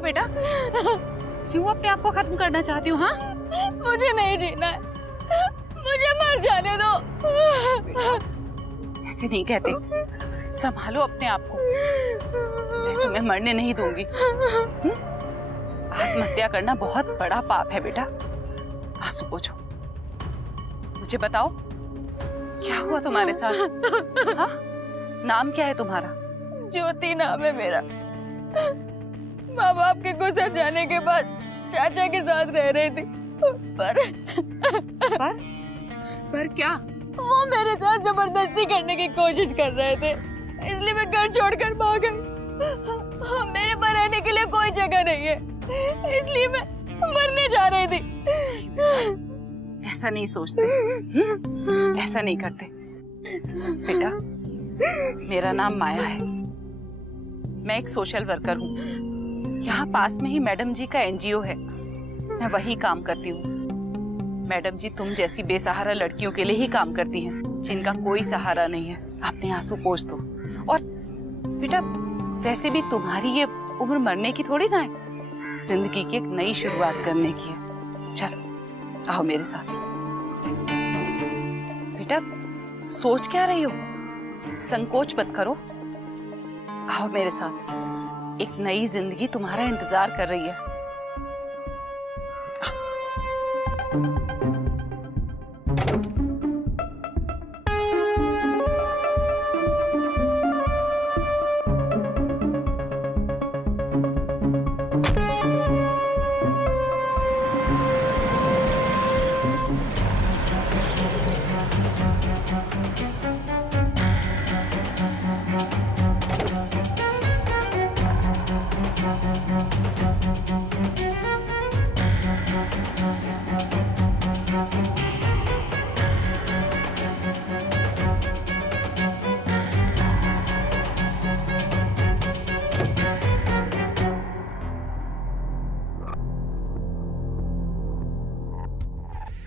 हुआ बेटा? क्यों अपने आप को खत्म करना चाहती हो? हाँ, मुझे नहीं जीना है, मुझे मर जाने दो। ऐसे नहीं कहते, संभालो अपने आप को। मैं तुम्हें मरने नहीं दूंगी। आत्महत्या करना बहुत बड़ा पाप है बेटा। आंसू पोंछो, मुझे बताओ क्या हुआ तुम्हारे साथ? हाँ? नाम क्या है तुम्हारा? ज्योति नाम है मेरा। माँ बाप के गुजर जाने के बाद चाचा के साथ रह रही थी, पर क्या? वो मेरे साथ जबरदस्ती करने की कोशिश कर रहे थे, इसलिए मैं घर छोड़कर भाग गई। मेरे पर रहने के लिए कोई जगह नहीं है, इसलिए मैं मरने जा रही थी। ऐसा नहीं सोचते, ऐसा नहीं करते बेटा। मेरा नाम माया है, मैं एक सोशल वर्कर हूँ। यहाँ पास में ही मैडम जी का एनजीओ है, मैं वही काम करती हूँ। मैडम जी तुम जैसी बेसहारा लड़कियों के लिए ही काम करती हैं, जिनका कोई सहारा नहीं है। अपने आंसू पोंछ दो। और बेटा वैसे भी तुम्हारी ये उम्र मरने की थोड़ी ना है, जिंदगी की एक नई शुरुआत करने की है। चलो आओ मेरे साथ। बेटा सोच क्या रही हो? संकोच मत करो, आओ मेरे साथ। एक नई जिंदगी तुम्हारा इंतजार कर रही है।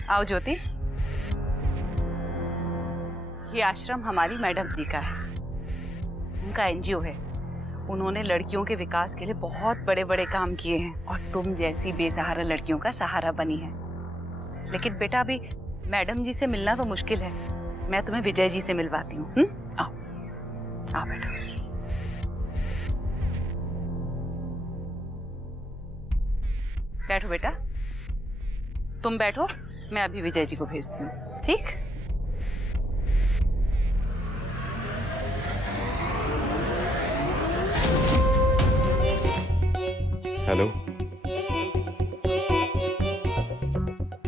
आओ ज्योति, ये आश्रम हमारी मैडम जी का है, उनका एनजीओ है। उन्होंने लड़कियों के विकास के लिए बहुत बड़े बड़े काम किए हैं और तुम जैसी बेसहारा लड़कियों का सहारा बनी है। लेकिन बेटा अभी मैडम जी से मिलना तो मुश्किल है, मैं तुम्हें विजय जी से मिलवाती हूँ। आओ आओ बेटा। बैठो बेटा, तुम बैठो, मैं अभी विजय जी को भेजती हूँ। ठीक? हेलो,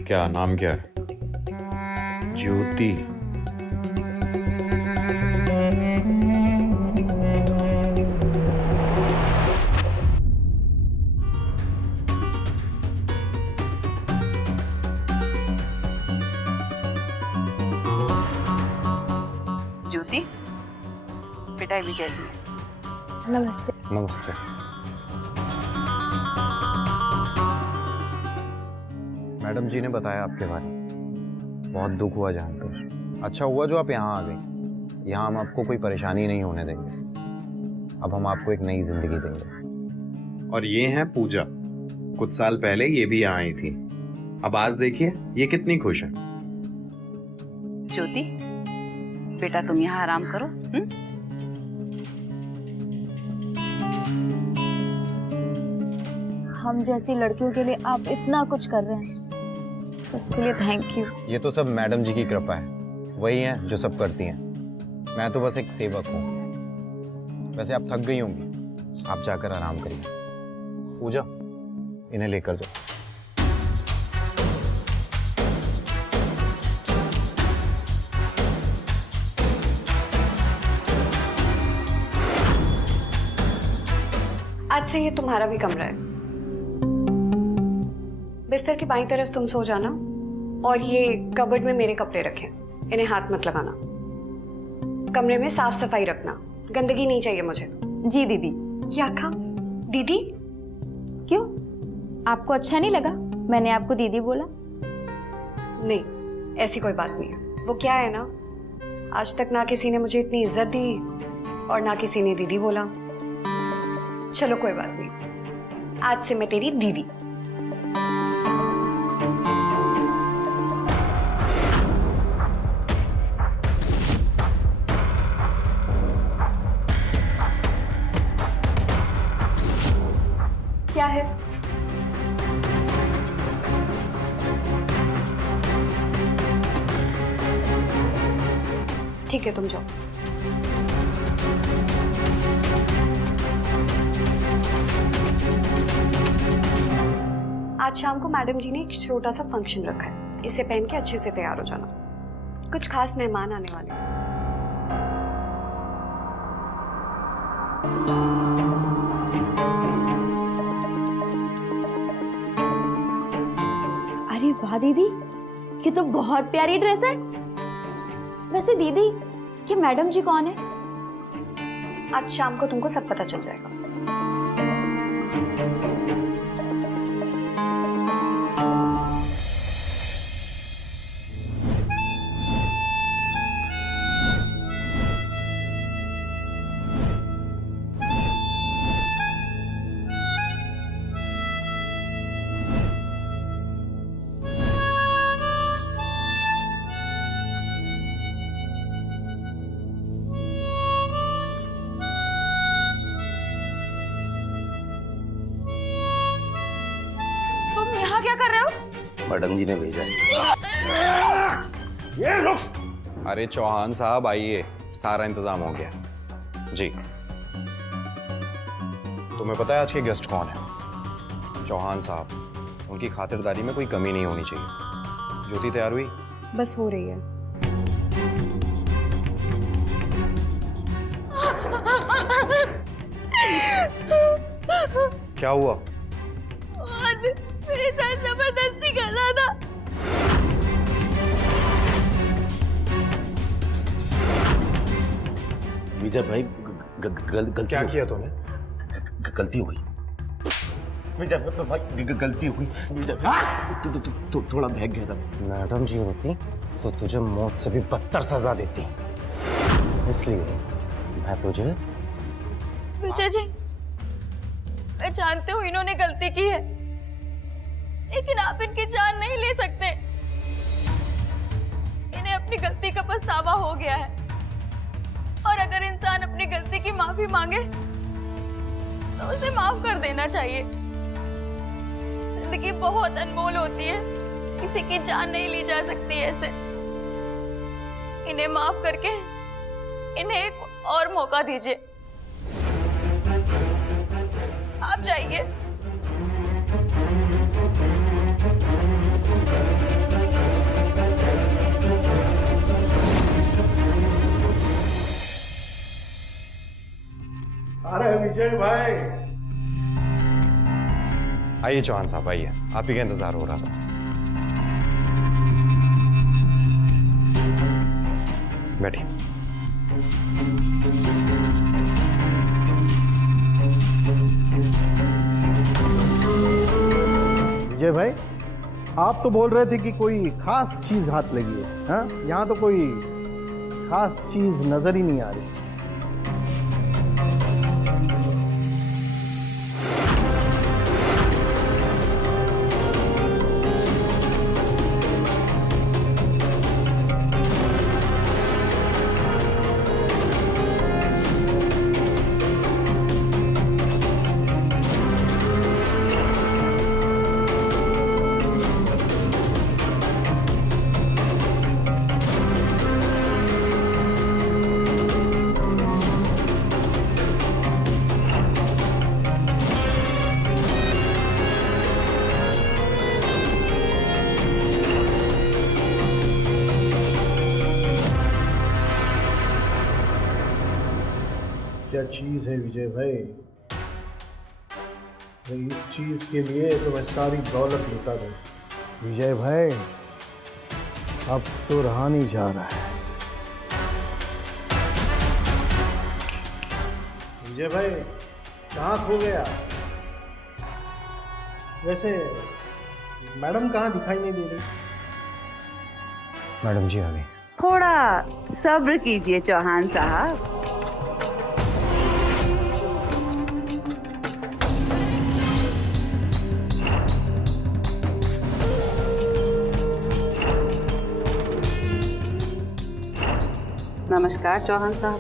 क्या नाम क्या है? ज्योति। ज्योति बेटा, विजय जी। नमस्ते। नमस्ते। मैडम जी ने बताया आपके बारे में, बहुत दुख हुआ जानकर। अच्छा हुआ जो आप यहाँ आ गई। यहाँ हम आपको कोई परेशानी नहीं होने देंगे। अब हम आपको एक नई जिंदगी देंगे। और ये है पूजा, कुछ साल पहले ये भी यहाँ आई थी। अब आज देखिए ये कितनी खुश है। ज्योति बेटा, तुम यहाँ आराम करो। हम जैसी लड़कियों के लिए आप इतना कुछ कर रहे हैं, उसके लिए थैंक यू। ये तो सब मैडम जी की कृपा है, वही हैं जो सब करती हैं। मैं तो बस एक सेवक हूँ। वैसे आप थक गई होंगी, आप जाकर आराम करिए। पूजा, इन्हें लेकर जाओ। आज से ये तुम्हारा भी कमरा है। बिस्तर की बाईं तरफ तुम सो जाना और ये कबर्ड में मेरे कपड़े रखें, इन्हें हाथ मत लगाना। कमरे में साफ सफाई रखना, गंदगी नहीं चाहिए मुझे। जी दीदी। क्या कहा? दीदी? क्यों, आपको अच्छा नहीं लगा मैंने आपको दीदी बोला? नहीं, ऐसी कोई बात नहीं है। वो क्या है ना, आज तक ना किसी ने मुझे इतनी इज्जत दी और ना किसी ने दीदी बोला। चलो कोई बात नहीं, आज से मैं तेरी दीदी। क्या है? ठीक है, तुम जाओ। आज शाम को मैडम जी ने एक छोटा सा फंक्शन रखा है, इसे पहन के अच्छे से तैयार हो जाना। कुछ खास मेहमान आने वाले हैं। अरे वाह दीदी, ये तो बहुत प्यारी ड्रेस है। वैसे दीदी, ये मैडम जी कौन है? आज शाम को तुमको सब पता चल जाएगा। क्या कर रहे हो? मैडम जी ने भेजा है। अरे चौहान साहब आइए, सारा इंतजाम हो गया जी। तुम्हें पता है आज के गेस्ट कौन है? चौहान साहब। उनकी खातिरदारी में कोई कमी नहीं होनी चाहिए। ज्योति तैयार हुई? बस हो रही है। क्या हुआ? मेरे साथ जबरदस्ती कर रहा था। विजय भाई गलती क्या किया तूने? गलती हो गई विजय भाई, गलती हो गई विजय भाई। थोड़ा बहक गया था। मैडम जी होती तो तुझे मौत से भी बदतर सजा देती, इसलिए मैं तुझे। विजय जी, मैं जानती हूँ इन्होंने गलती की है, लेकिन आप इनकी जान नहीं ले सकते। इन्हें अपनी गलती का पछतावा हो गया है, और अगर इंसान अपनी गलती की माफी मांगे तो उसे माफ कर देना चाहिए। जिंदगी बहुत अनमोल होती है, किसी की जान नहीं ली जा सकती ऐसे। इन्हें माफ करके इन्हें एक और मौका दीजिए। आप जाइए। अरे विजय भाई, आइए चौहान साहब आइए, आप ही का इंतजार हो रहा था। बैठिए। विजय भाई, आप तो बोल रहे थे कि कोई खास चीज हाथ लगी है। हाँ, यहाँ तो कोई खास चीज नजर ही नहीं आ रही। क्या चीज है विजय भाई? इस चीज के लिए तो मैं सारी दौलत लुटा दूं। विजय भाई, अब तो रहा नहीं जा रहा है। विजय भाई, कहाँ खो गया? वैसे मैडम कहाँ दिखाई नहीं दे रही? मैडम जी आ गई। थोड़ा सब्र कीजिए चौहान साहब। नमस्कार चौहान साहब।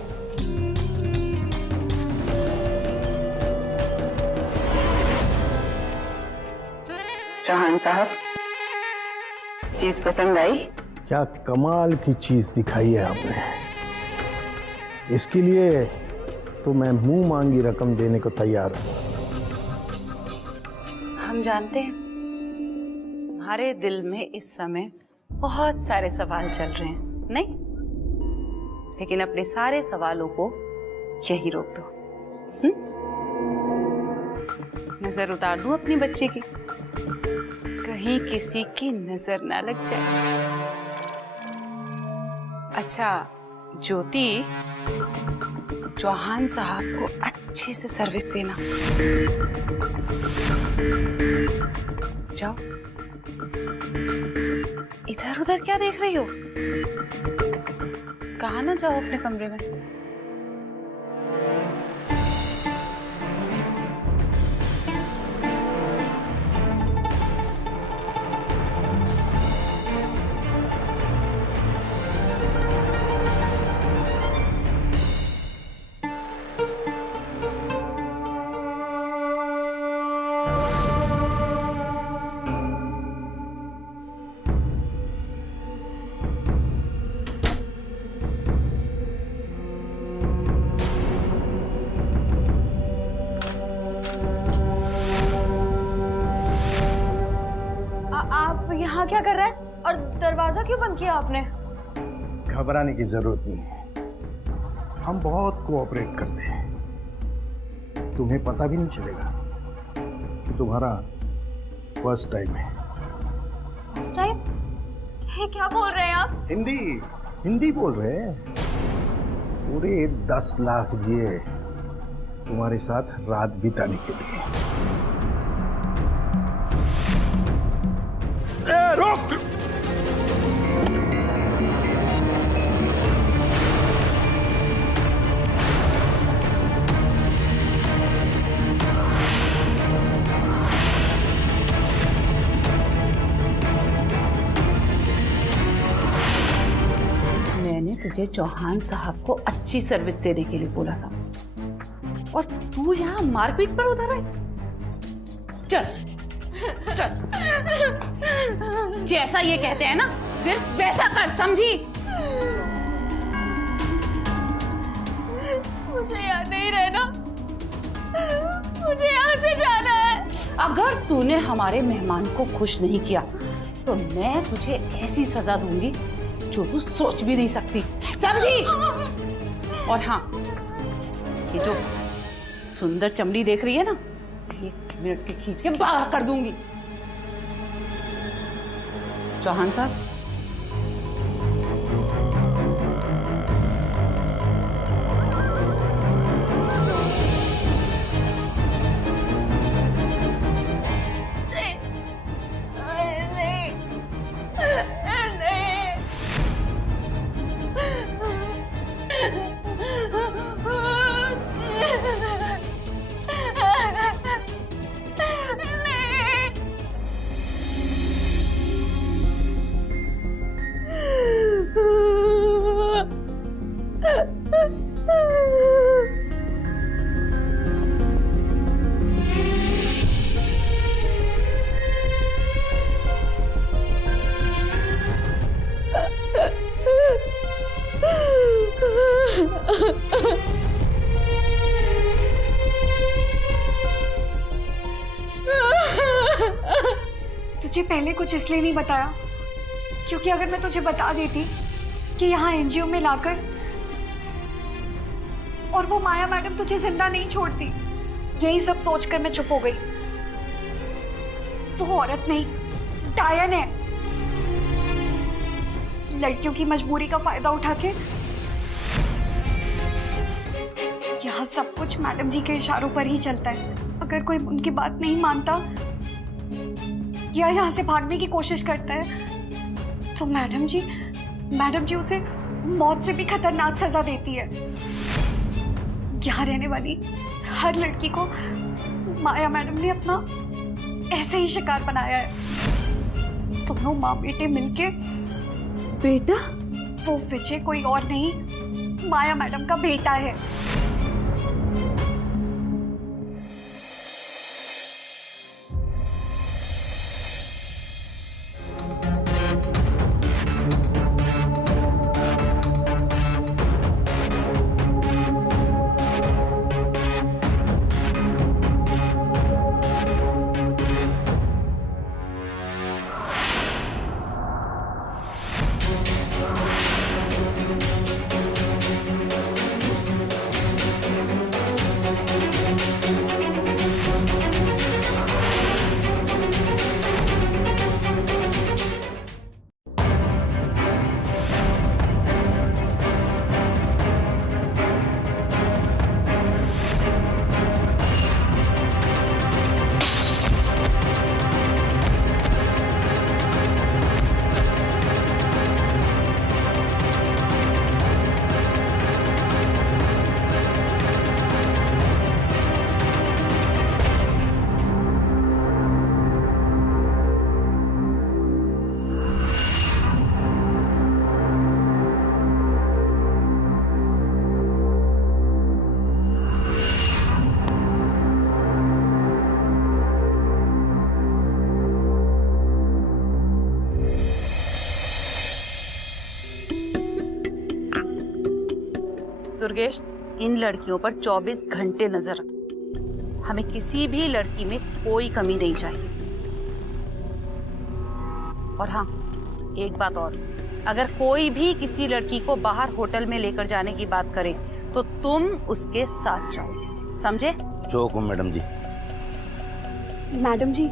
चौहान साहब, चीज पसंद आई? क्या कमाल की चीज दिखाई है आपने। इसके लिए तो मैं मुंह मांगी रकम देने को तैयार हूं। हम जानते हैं हमारे दिल में इस समय बहुत सारे सवाल चल रहे हैं, नहीं? लेकिन अपने सारे सवालों को यही रोक दो। नजर उतार दूं अपनी बच्ची की, कहीं किसी की नजर ना लग जाए। अच्छा ज्योति, चौहान साहब को अच्छे से सर्विस देना। जाओ। इधर उधर क्या देख रही हो? कहा ना जाओ अपने कमरे में। आप यहाँ क्या कर रहे हैं? और दरवाजा क्यों बंद किया आपने? घबराने की जरूरत नहीं है, हम बहुत कोऑपरेट करते हैं। तुम्हें पता भी नहीं चलेगा कि तुम्हारा फर्स्ट टाइम है। First time? ये क्या बोल रहे हैं आप? हिंदी बोल रहे हैं। पूरे 10 लाख दिए तुम्हारे साथ रात बिताने के लिए। रोक! मैंने तुझे चौहान साहब को अच्छी सर्विस देने के लिए बोला था और तू यहाँ मारपीट पर उतर है। चल चल, जैसा ये कहते हैं ना सिर्फ वैसा कर, समझी? मुझे यहाँ नहीं रहना, मुझे यहाँ से जाना है। अगर तूने हमारे मेहमान को खुश नहीं किया तो मैं तुझे ऐसी सजा दूंगी जो तू सोच भी नहीं सकती, समझी? और हाँ, ये जो सुंदर चमड़ी देख रही है ना, 1 मिनट के खींच के बाहर कर दूंगी। चौहान साहब, तुझे पहले कुछ इसलिए नहीं बताया क्योंकि अगर मैं तुझे बता देती कि यहाँ एनजीओ में लाकर और वो माया मैडम तुझे जिंदा नहीं छोड़ती, यही सब सोचकर मैं चुप हो गई। वो औरत नहीं, डायन है। लड़कियों की मजबूरी का फायदा उठा के यहाँ सब कुछ मैडम जी के इशारों पर ही चलता है। अगर कोई उनकी बात नहीं मानता या यहाँ से भागने की कोशिश करता है तो मैडम जी उसे मौत से भी खतरनाक सजा देती है। यहाँ रहने वाली हर लड़की को माया मैडम ने अपना ऐसे ही शिकार बनाया है। दोनों माँ बेटे मिलके बेटा वो विजय कोई और नहीं, माया मैडम का बेटा है। दुर्गेश, इन लड़कियों पर 24 घंटे नजर रख। हमें किसी भी लड़की में कोई कमी नहीं चाहिए। और हाँ, एक बात और, अगर कोई भी किसी लड़की को बाहर होटल में लेकर जाने की बात करे तो तुम उसके साथ जाओ, समझे? जो हुकुम मैडम जी। मैडम जी,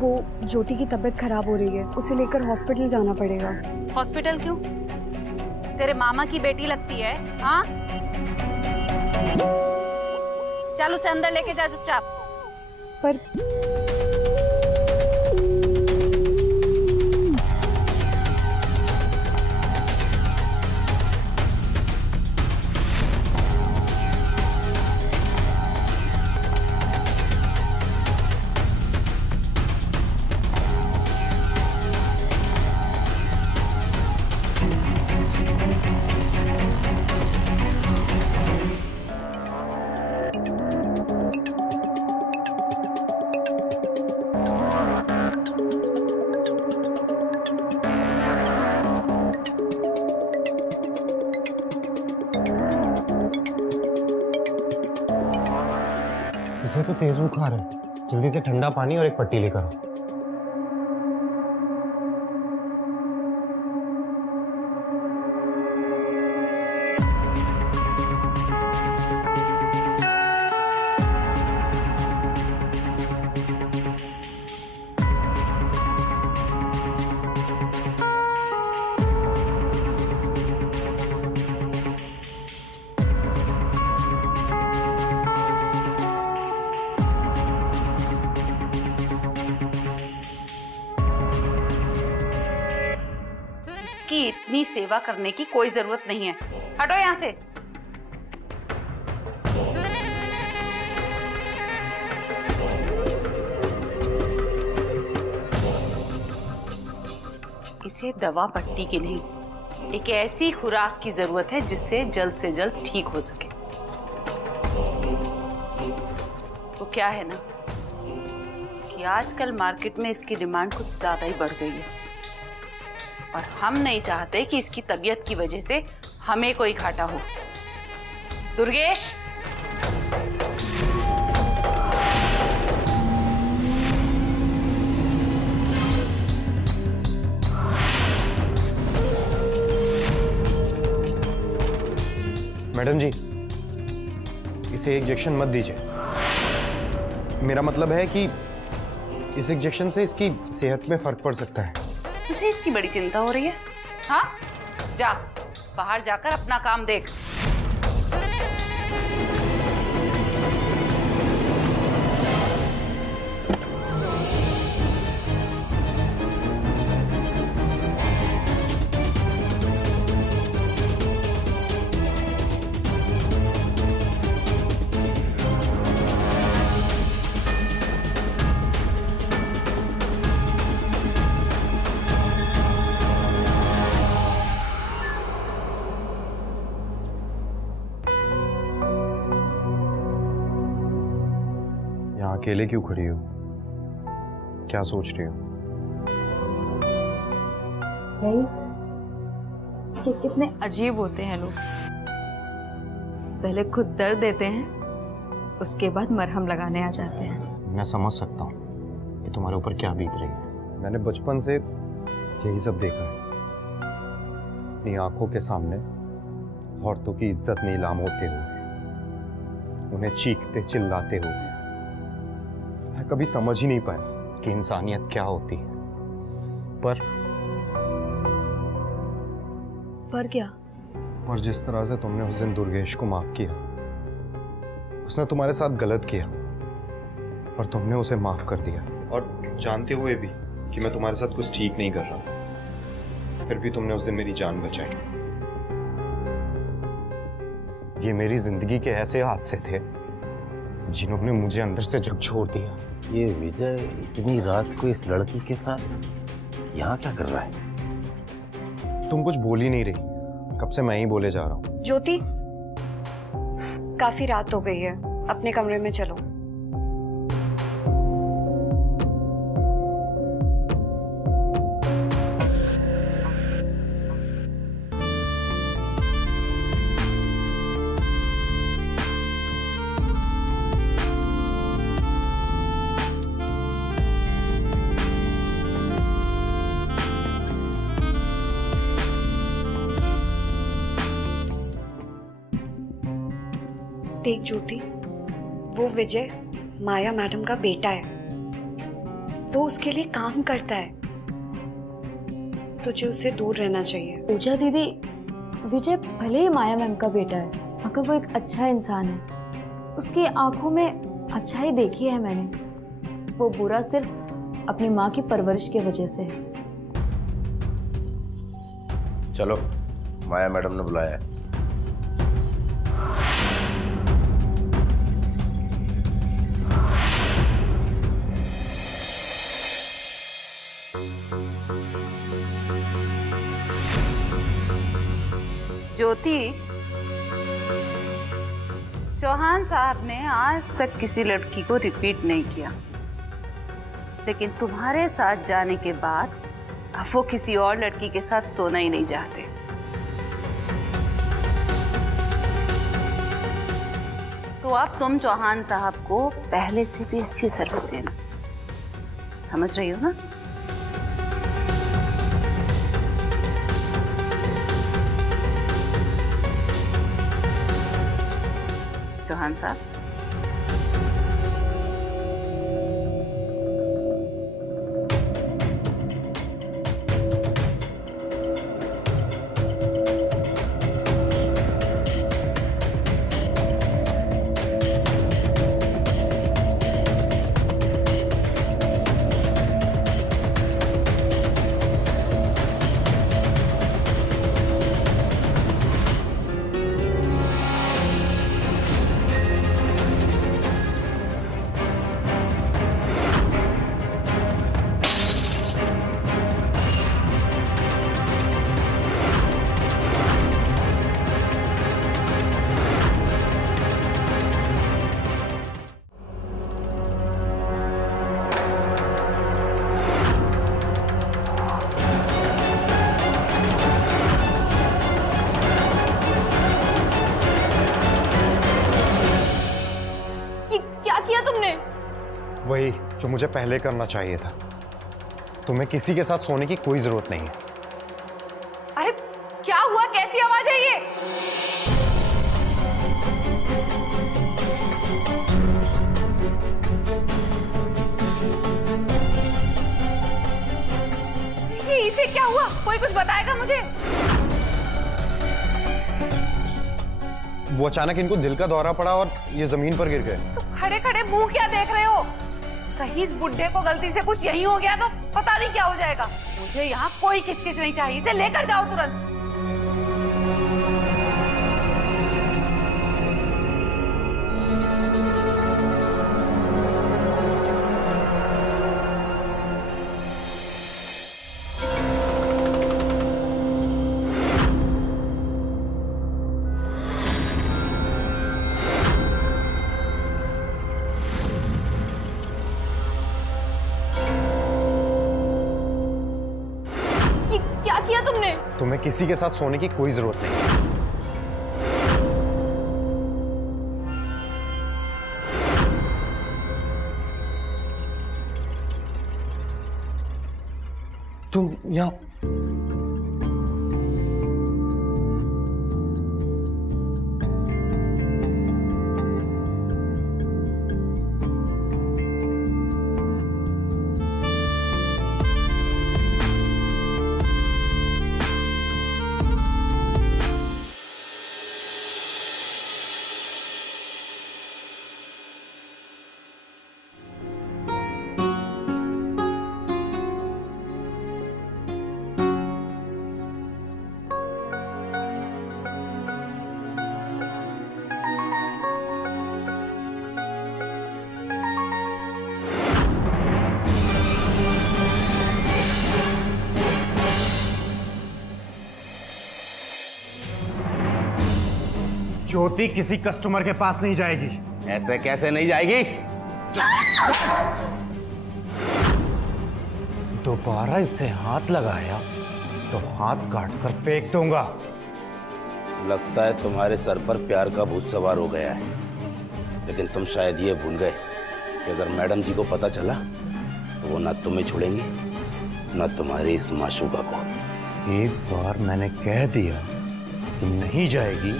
वो ज्योति की तबीयत खराब हो रही है, उसे लेकर हॉस्पिटल जाना पड़ेगा। हॉस्पिटल क्यों? तेरे मामा की बेटी लगती है, हाँ? चल उसे अंदर लेके जा चुपचाप। पर इसे तो तेज बुखार है, जल्दी से ठंडा पानी और एक पट्टी लेकर आओ। की इतनी सेवा करने की कोई जरूरत नहीं है। हटो यहाँ से। इसे दवा पट्टी की नहीं, एक ऐसी खुराक की जरूरत है जिससे जल्द से जल्द ठीक हो सके। तो क्या है ना कि आजकल मार्केट में इसकी डिमांड कुछ ज्यादा ही बढ़ गई है और हम नहीं चाहते कि इसकी तबीयत की वजह से हमें कोई घाटा हो। दुर्गेश, मैडम जी, इसे इंजेक्शन मत दीजिए। मेरा मतलब है कि इस इंजेक्शन से इसकी सेहत में फर्क पड़ सकता है। मुझे इसकी बड़ी चिंता हो रही है। हाँ, जा बाहर जाकर अपना काम देख। अकेले क्यों खड़ी हो? क्या सोच रही हो? यही कि कितने अजीब होते हैं लोग। पहले खुद दर्द देते हैं, उसके बाद मरहम लगाने आ जाते हैं। मैं समझ सकता हूँ कि तुम्हारे ऊपर क्या बीत रही है। मैंने बचपन से यही सब देखा है। अपनी आंखों के सामने औरतों की इज्जत नीलाम होते हुए, उन्हें चीखते चिल्लाते हुए। मैं कभी समझ ही नहीं पाया कि इंसानियत क्या होती है। पर क्या? पर जिस तरह से तुमने उस दिन दुर्गेश को माफ किया, उसने तुम्हारे साथ गलत किया, पर तुमने उसे माफ कर दिया। और जानते हुए भी कि मैं तुम्हारे साथ कुछ ठीक नहीं कर रहा, फिर भी तुमने उस दिन मेरी जान बचाई। ये मेरी जिंदगी के ऐसे हादसे थे जिन्होंने मुझे अंदर से झकझोर दिया। ये विजय इतनी रात को इस लड़की के साथ यहाँ क्या कर रहा है? तुम कुछ बोल ही नहीं रही, कब से मैं ही बोले जा रहा हूँ। ज्योति, काफी रात हो गई है, अपने कमरे में चलो। देख ज्योति, वो विजय माया मैडम का बेटा है, वो उसके लिए काम करता है। तुझे उससे दूर रहना चाहिए। पूजा दीदी, विजय भले ही माया मैम का बेटा है, अगर वो एक अच्छा इंसान है, उसकी आंखों में अच्छाई देखी है मैंने। वो बुरा सिर्फ अपनी माँ की परवरिश की वजह से है। चलो, माया मैडम ने बुलाया है। ज्योति, चौहान साहब ने आज तक किसी लड़की को रिपीट नहीं किया, लेकिन तुम्हारे साथ जाने के बाद अब वो किसी और लड़की के साथ सोना ही नहीं चाहते। तो अब तुम चौहान साहब को पहले से भी अच्छी सर्विस देना, समझ रही हो ना? चौहान साहब, वही जो मुझे पहले करना चाहिए था। तुम्हें किसी के साथ सोने की कोई जरूरत नहीं है। अरे क्या हुआ? कैसी आवाज है ये? इसे क्या हुआ? कोई कुछ बताएगा मुझे? वो अचानक इनको दिल का दौरा पड़ा और ये जमीन पर गिर गए। तो खड़े खड़े मुंह क्या देख रहे हो? कहीं इस बुड्ढे को गलती से कुछ यही हो गया तो पता नहीं क्या हो जाएगा। मुझे यहाँ कोई खिचखिच नहीं चाहिए, इसे लेकर जाओ तुरंत। तुम्हें किसी के साथ सोने की कोई जरूरत नहीं। तुम यहाँ ज्योति किसी कस्टमर के पास नहीं जाएगी। ऐसे कैसे नहीं जाएगी? दोबारा इसे हाथ लगाया तो हाथ काट कर फेंक दूंगा। लगता है तुम्हारे सर पर प्यार का भूत सवार हो गया है, लेकिन तुम शायद ये भूल गए कि अगर मैडम जी को पता चला तो वो ना तुम्हें छोड़ेंगे ना तुम्हारे इस माशूका को। एक बार मैंने कह दिया कि नहीं जाएगी,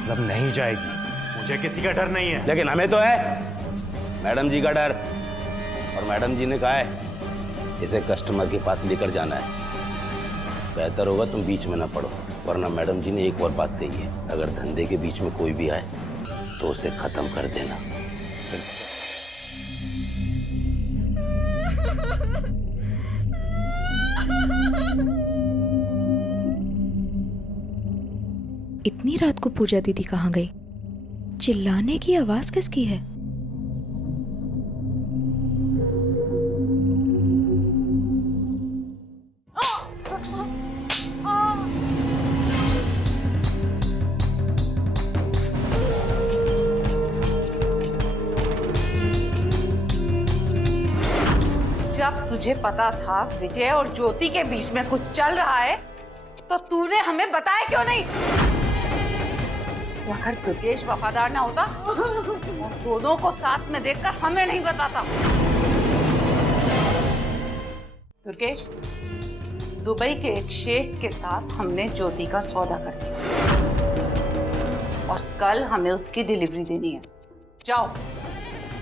मतलब नहीं जाएगी। मुझे किसी का डर नहीं है। लेकिन हमें तो है मैडम जी का डर, और मैडम जी ने कहा है इसे कस्टमर के पास लेकर जाना है। बेहतर होगा तुम बीच में ना पड़ो, वरना मैडम जी ने एक और बात कही है, अगर धंधे के बीच में कोई भी आए तो उसे खत्म कर देना। इतनी रात को पूजा दीदी कहाँ गई? चिल्लाने की आवाज किसकी है? जब तुझे पता था विजय और ज्योति के बीच में कुछ चल रहा है तो तूने हमें बताया क्यों नहीं? अगर दुर्गेश वफादार ना होता और दोनों को साथ में देखकर हमें नहीं बताता। दुर्गेश, दुबई के एक शेख के साथ हमने ज्योति का सौदा कर दिया और कल हमें उसकी डिलीवरी देनी है। जाओ,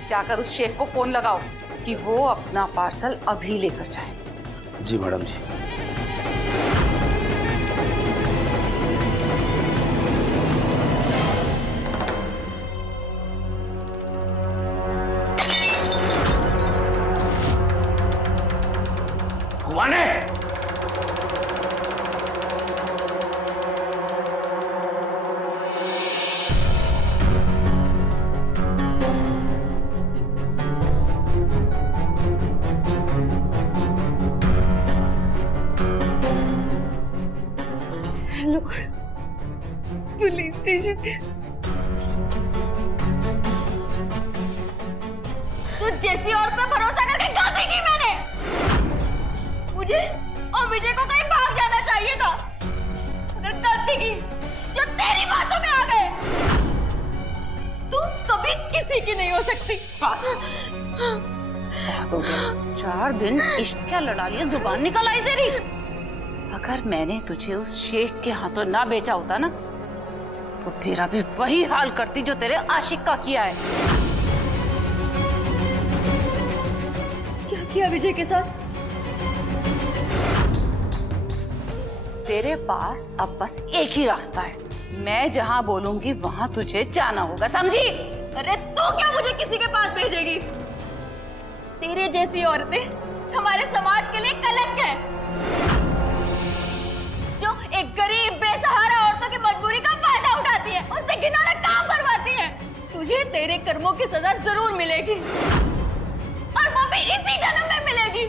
जाकर उस शेख को फोन लगाओ कि वो अपना पार्सल अभी लेकर जाए। जी मैडम जी। Police station. तो जैसी औरत पे भरोसा करके गलती की मैंने। मुझे और विजय को कहीं भाग जाना चाहिए था। अगर गलती की जो तेरी बातों में आ गए, तू कभी किसी की नहीं हो सकती। बस बहुत हो गया। 4 दिन इश्क क्या लड़ा लिया, जुबान निकल आई तेरी। अगर मैंने तुझे उस शेख के हाथों ना बेचा होता ना तो तेरा भी वही हाल करती जो तेरे आशिक का किया है। क्या किया विजय के साथ? तेरे पास अब बस एक ही रास्ता है। मैं जहां बोलूंगी वहां तुझे जाना होगा, समझी? अरे तू क्या मुझे किसी के पास भेजेगी? तेरे जैसी औरतें हमारे समाज के लिए कलंक है, जो एक गरीब बेसहारा औरतों की मजबूरी का फायदा उठाती है, उनसे घिनौना काम करवाती है। तुझे तेरे कर्मों की सजा जरूर मिलेगी, और वो भी इसी जन्म में मिलेगी।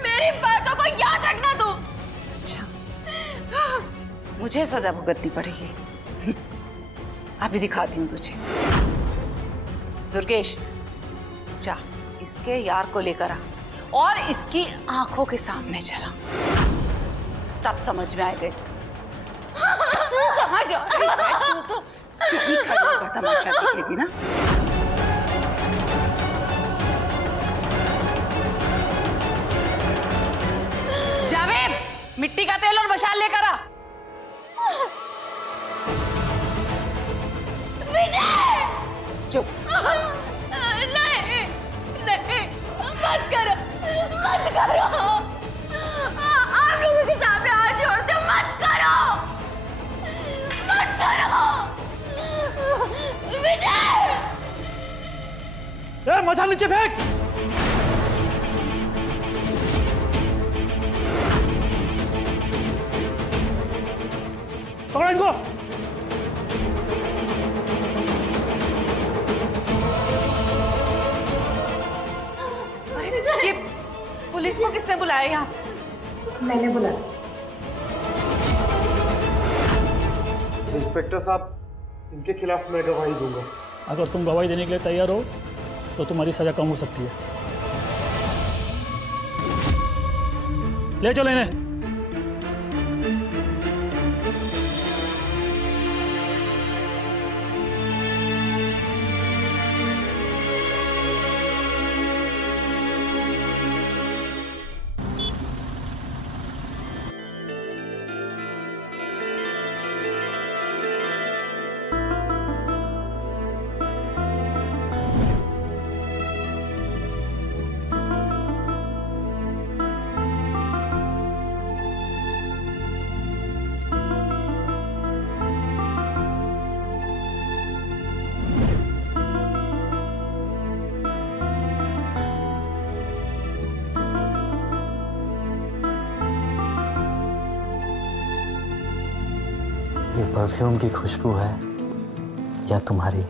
मेरी बातों को याद रखना तू। अच्छा, मुझे सजा भुगतनी पड़ेगी। अभी दिखाती हूँ तुझे। दुर्गेश, जा इसके यार को लेकर आ और इसकी आंखों के सामने चला, तब समझ में आएगा इसका। तू कहाँ जा रही है? तू तो यहीं खड़ी होकर तमाशा देखेगी ना। जावेद, मिट्टी का तेल और मशाल लेकर आ। विजय! चुप। नहीं, नहीं, मत करो, मत करो। आप लोगों के सामने हाथ जोड़ते हो, मत करो, मत करो। विजय! मसाला नीचे फेंक। पकड़ो इनको। ये पुलिस को किसने बुलाया यहाँ? मैंने बुलाया। इंस्पेक्टर साहब, इनके खिलाफ मैं गवाही दूंगा। अगर तुम गवाही देने के लिए तैयार हो तो तुम्हारी सजा कम हो सकती है। ले चलो इन्हें। ये परफ्यूम की खुशबू है या तुम्हारी?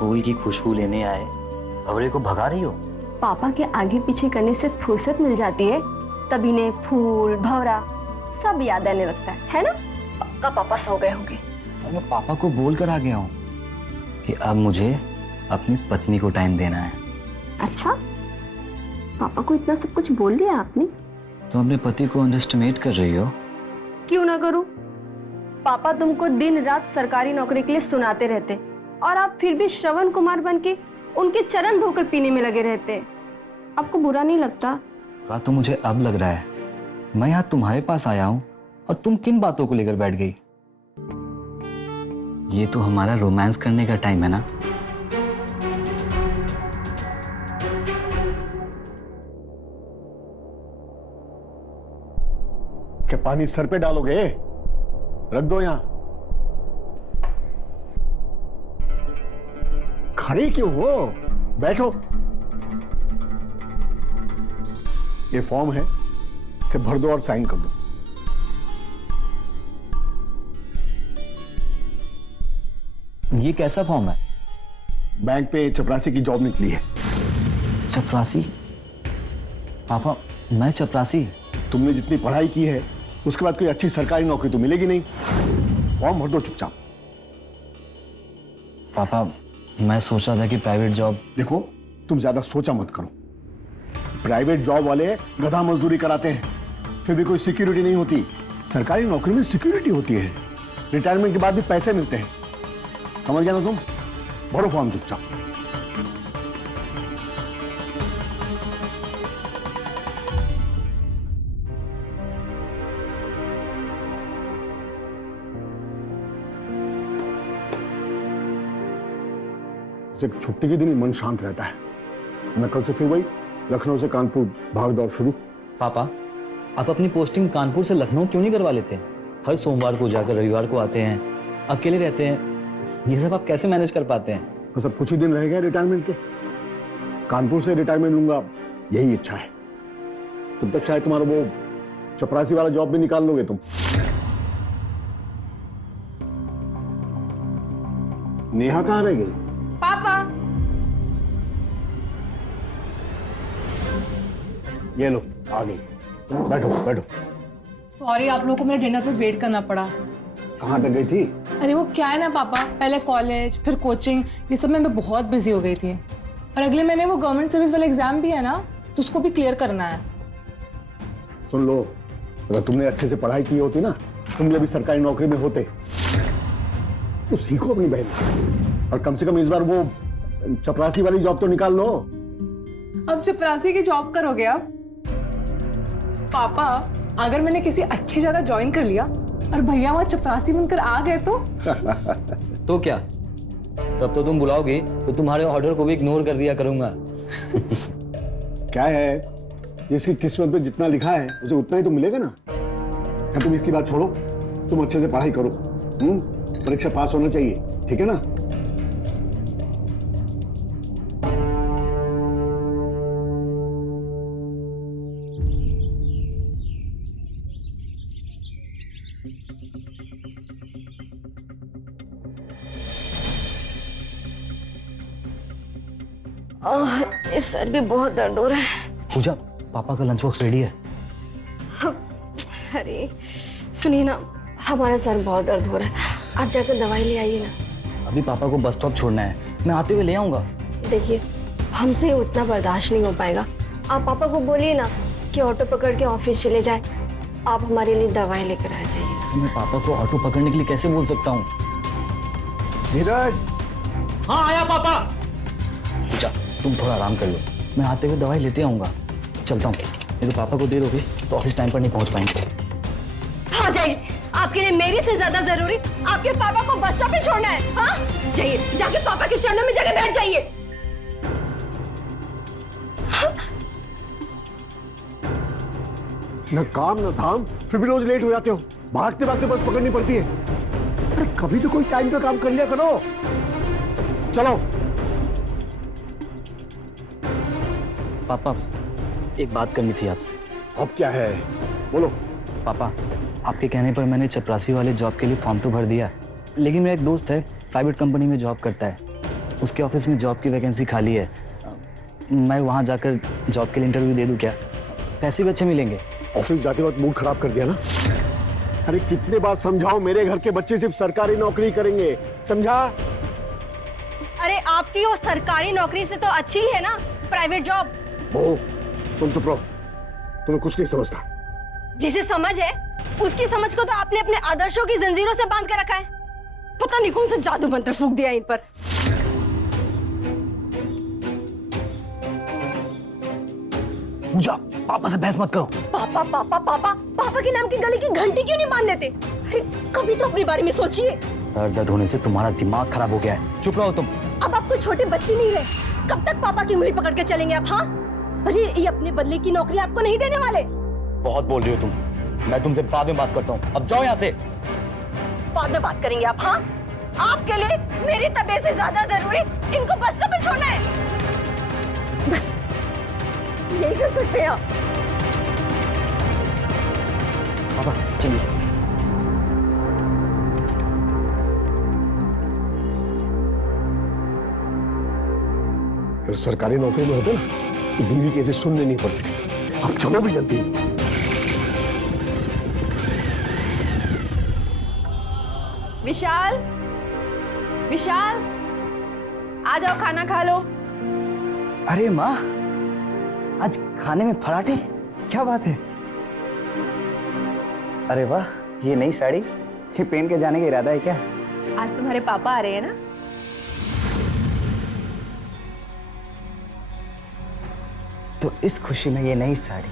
फूल की खुशबू लेने आए, भंवरे को भगा रही हो? पापा के आगे पीछे करने से फुर्सत मिल जाती है, तभी ने फूल भंवरा सब याद आने लगता है ना? पक्का पापा सो गए होंगे। मैं पापा को बोल कर आ गया हूँ कि अब मुझे अपनी पत्नी को टाइम देना है। अच्छा, पापा को इतना सब कुछ बोल लिया आपने? तुम अपने पति को अंडरएस्टिमेट कर रही हो। क्यों ना करूं? पापा तुमको दिन रात सरकारी नौकरी के लिए सुनाते रहते और आप फिर भी श्रवण कुमार बन के उनके चरण धोकर पीने में लगे रहते। आपको बुरा नहीं लगता? बुरा तो मुझे अब लग रहा है। मैं यहाँ तुम्हारे पास आया हूँ और तुम किन बातों को लेकर बैठ गई? ये तो हमारा रोमांस करने का टाइम है ना। क्या पानी सर पे डालोगे? रख दो यहां। खड़ी क्यों हो? बैठो। ये फॉर्म है, इसे भर दो और साइन कर दो। ये कैसा फॉर्म है? बैंक पे चपरासी की जॉब निकली है। चपरासी? पापा, मैं चपरासी? तुमने जितनी पढ़ाई की है उसके बाद कोई अच्छी सरकारी नौकरी तो मिलेगी नहीं। फॉर्म भर दो चुपचाप। पापा, मैं सोच रहा था कि प्राइवेट जॉब। देखो, तुम ज्यादा सोचा मत करो। प्राइवेट जॉब वाले गधा मजदूरी कराते हैं, फिर भी कोई सिक्योरिटी नहीं होती। सरकारी नौकरी में सिक्योरिटी होती है। रिटायरमेंट के बाद भी पैसे मिलते हैं। समझ गया ना तुम? भरो फॉर्म चुपचाप। सिर्फ छुट्टी के दिन ही मन शांत रहता है, न कल से फिर वही लखनऊ से कानपुर भाग दौड़ शुरू। पापा, आप अपनी पोस्टिंग कानपुर से लखनऊ क्यों नहीं करवा लेते? हर सोमवार को जाकर रविवार को आते हैं, अकेले रहते हैं। ये सब आप कैसे मैनेज कर पाते हैं? बस अब कुछ ही दिन रह गए रिटायरमेंट के। कानपुर से रिटायरमेंट लूंगा, यही इच्छा है। तब तक शायद तुम्हारा वो चपरासी वाला जॉब भी निकाल लोगे तुम। नेहा कहाँ रह गई? पापा, ये लो, आ गई। बैठो बैठो। सॉरी, आप लोगों को मेरे डिनर पे वेट करना पड़ा। कहाँ तक गई थी? अरे वो क्या है ना पापा, पहले कॉलेज फिर कोचिंग, ये सब में मैं बहुत बिजी हो गई थी। और अगले महीने वो गवर्नमेंट सर्विस वाला एग्जाम भी है ना, तो उसको भी क्लियर करना है। सुन लो, अगर तुमने अच्छे से पढ़ाई की होती ना, तुम भी अभी सरकारी नौकरी में होते। तो सीखो अपनी बहन से, और कम से कम इस बार वो चपरासी वाली जॉब तो निकाल लो। अब चपरासी की जॉब करोगे आप? पापा, अगर मैंने किसी अच्छी जगह ज्वाइन कर लिया और भैया वहां चपरासी बनकर आ गए तो क्या, तब तो तुम बुलाओगी तो तुम्हारे ऑर्डर को भी इग्नोर कर दिया करूंगा। क्या है, जिसकी किस्मत में जितना लिखा है उसे उतना ही तो मिलेगा ना। क्या तुम इसकी बात छोड़ो, तुम अच्छे से पढ़ाई करो, परीक्षा पास होना चाहिए, ठीक है ना। इस सर भी बहुत दर्द हो रहा है। पूजा, पापा का लंच बॉक्स रेडी है। अरे सुनिए ना, हमारा सर बहुत दर्द हो रहा है, आप जाकर दवाई ले आइए ना। अभी पापा को बस स्टॉप छोड़ना है, मैं आते हुए ले आऊंगा। देखिए, हमसे उतना बर्दाश्त नहीं हो पाएगा। आप पापा को बोलिए ना कि ऑटो पकड़ के ऑफिस चले जाए, आप हमारे लिए दवाई लेकर आ जाइए। मैं पापा को ऑटो पकड़ने के लिए कैसे बोल सकता हूँ? धीरज। हाँ आया पापा। पूजा, तुम थोड़ा आराम कर लो, मैं आते हुए दवाई लेते आऊंगा। चलता हूँ, नहीं तो पापा को देर होगी तो ऑफिस टाइम पर नहीं पहुंच पाएंगे। हाँ जाइए, आपके लिए मेरे से ज्यादा जरूरी आपके पापा को बस स्टॉप पे छोड़ना है। हाँ जाइए, जाके पापा के चरणों में जाके बैठ जाइए। न काम न धाम, फिर भी रोज लेट हो जाते हो। भागते भागते बस पकड़नी पड़ती है। अरे कभी तो कोई टाइम पे काम कर लिया करो। चलो। पापा, एक बात करनी थी आपसे। अब क्या है, बोलो। पापा, आपके कहने पर मैंने चपरासी वाले जॉब के लिए फॉर्म तो भर दिया, लेकिन मेरा एक दोस्त है, प्राइवेट कंपनी में जॉब करता है, उसके ऑफिस में जॉब की वैकेंसी खाली है। मैं वहां जाकर जॉब के लिए इंटरव्यू दे दूं क्या? पैसे भी अच्छे मिलेंगे। ऑफिस जाते वक्त मूड खराब कर दिया ना। अरे कितने बार समझाओ, मेरे घर के बच्चे सिर्फ सरकारी नौकरी करेंगे, समझा? अरे आपकी वो सरकारी नौकरी से तो अच्छी है ना प्राइवेट जॉब। ओ, तुम चुप रहो, तुम्हें कुछ नहीं समझता। जिसे समझ है उसकी समझ को तो आपने अपने आदर्शों की जंजीरों से बांध कर रखा है। पता नहीं कौन सा जादू मंत्र फूंक दिया इन पर। पूजा, पापा से बहस मत करो। पापा पापा पापा पापा के नाम की गली की घंटी क्यों नहीं बांध लेते? अरे कभी तो अपने बारे में सोचिए। सर दर्द होने से तुम्हारा दिमाग खराब हो गया है, चुप रहो तुम। अब आप कोई छोटे बच्चे नहीं रहे, कब तक पापा की उंगली पकड़ के चलेंगे आप? हाँ, अरे ये अपने बदले की नौकरी आपको नहीं देने वाले। बहुत बोल रही हो तुम, मैं तुमसे बाद में बात करता हूँ, अब जाओ यहाँ से। बाद में बात करेंगे आप? हाँ, आपके लिए मेरी तबीयत से ज्यादा जरूरी इनको बस स्टॉप पे छोड़ना है। बस यही कर सकते हैं आप। पापा चलिए। अगर सरकारी नौकरी में होते ना तो बीवी के ऐसे सुनने नहीं पड़ते। अब चलो भी जल्दी। विशाल, विशाल, आ जाओ खाना खा लो। अरे माँ, आज खाने में पराठे, क्या बात है? अरे वाह, ये नई साड़ी, ये पहन के जाने का इरादा है क्या? आज तुम्हारे पापा आ रहे हैं ना? तो इस खुशी में ये नई साड़ी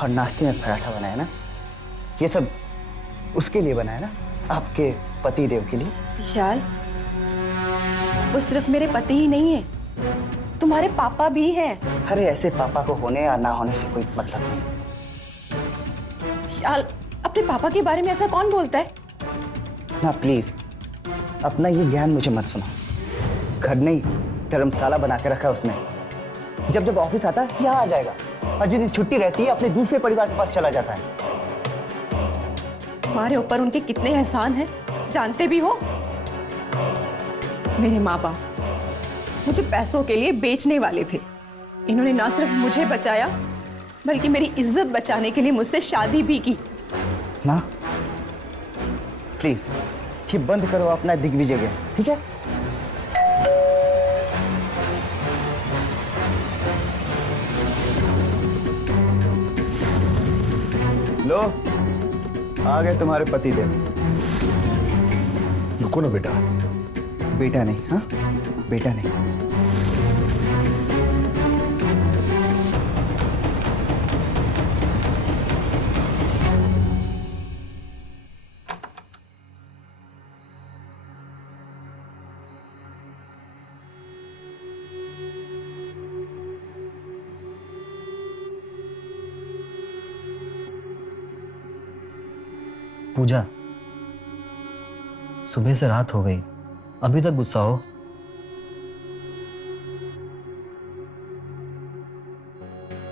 और नाश्ते में पराठा बनाया ना, ये सब उसके लिए बनाया ना, आपके पति देव के लिए। विशाल, वो सिर्फ मेरे पति ही नहीं है, तुम्हारे पापा भी हैं। अरे ऐसे पापा को होने या ना होने से कोई मतलब नहीं। विशाल, अपने पापा के बारे में ऐसा कौन बोलता है? ना प्लीज, अपना ये ज्ञान मुझे मत सुनाओ। घर नहीं, धर्मशाला बना के रखा है उसने। जब जब ऑफिस आता है यहाँ आ जाएगा, और जिस दिन छुट्टी रहती है अपने दूसरे परिवार के पास चला जाता है। तुम्हारे ऊपर उनके कितने एहसान हैं, जानते भी हो? मेरे माँ बाप मुझे पैसों के लिए बेचने वाले थे। इन्होंने ना सिर्फ मुझे बचाया, बल्कि मेरी इज्जत बचाने के लिए मुझसे शादी भी की। ना प्लीज, ये बंद करो अपना दिग्विजय, ठीक है? लो, आ गए तुम्हारे पति देव। रुको ना बेटा। बेटा नहीं, हाँ बेटा नहीं। पूजा, सुबह से रात हो गई, अभी तक गुस्सा हो?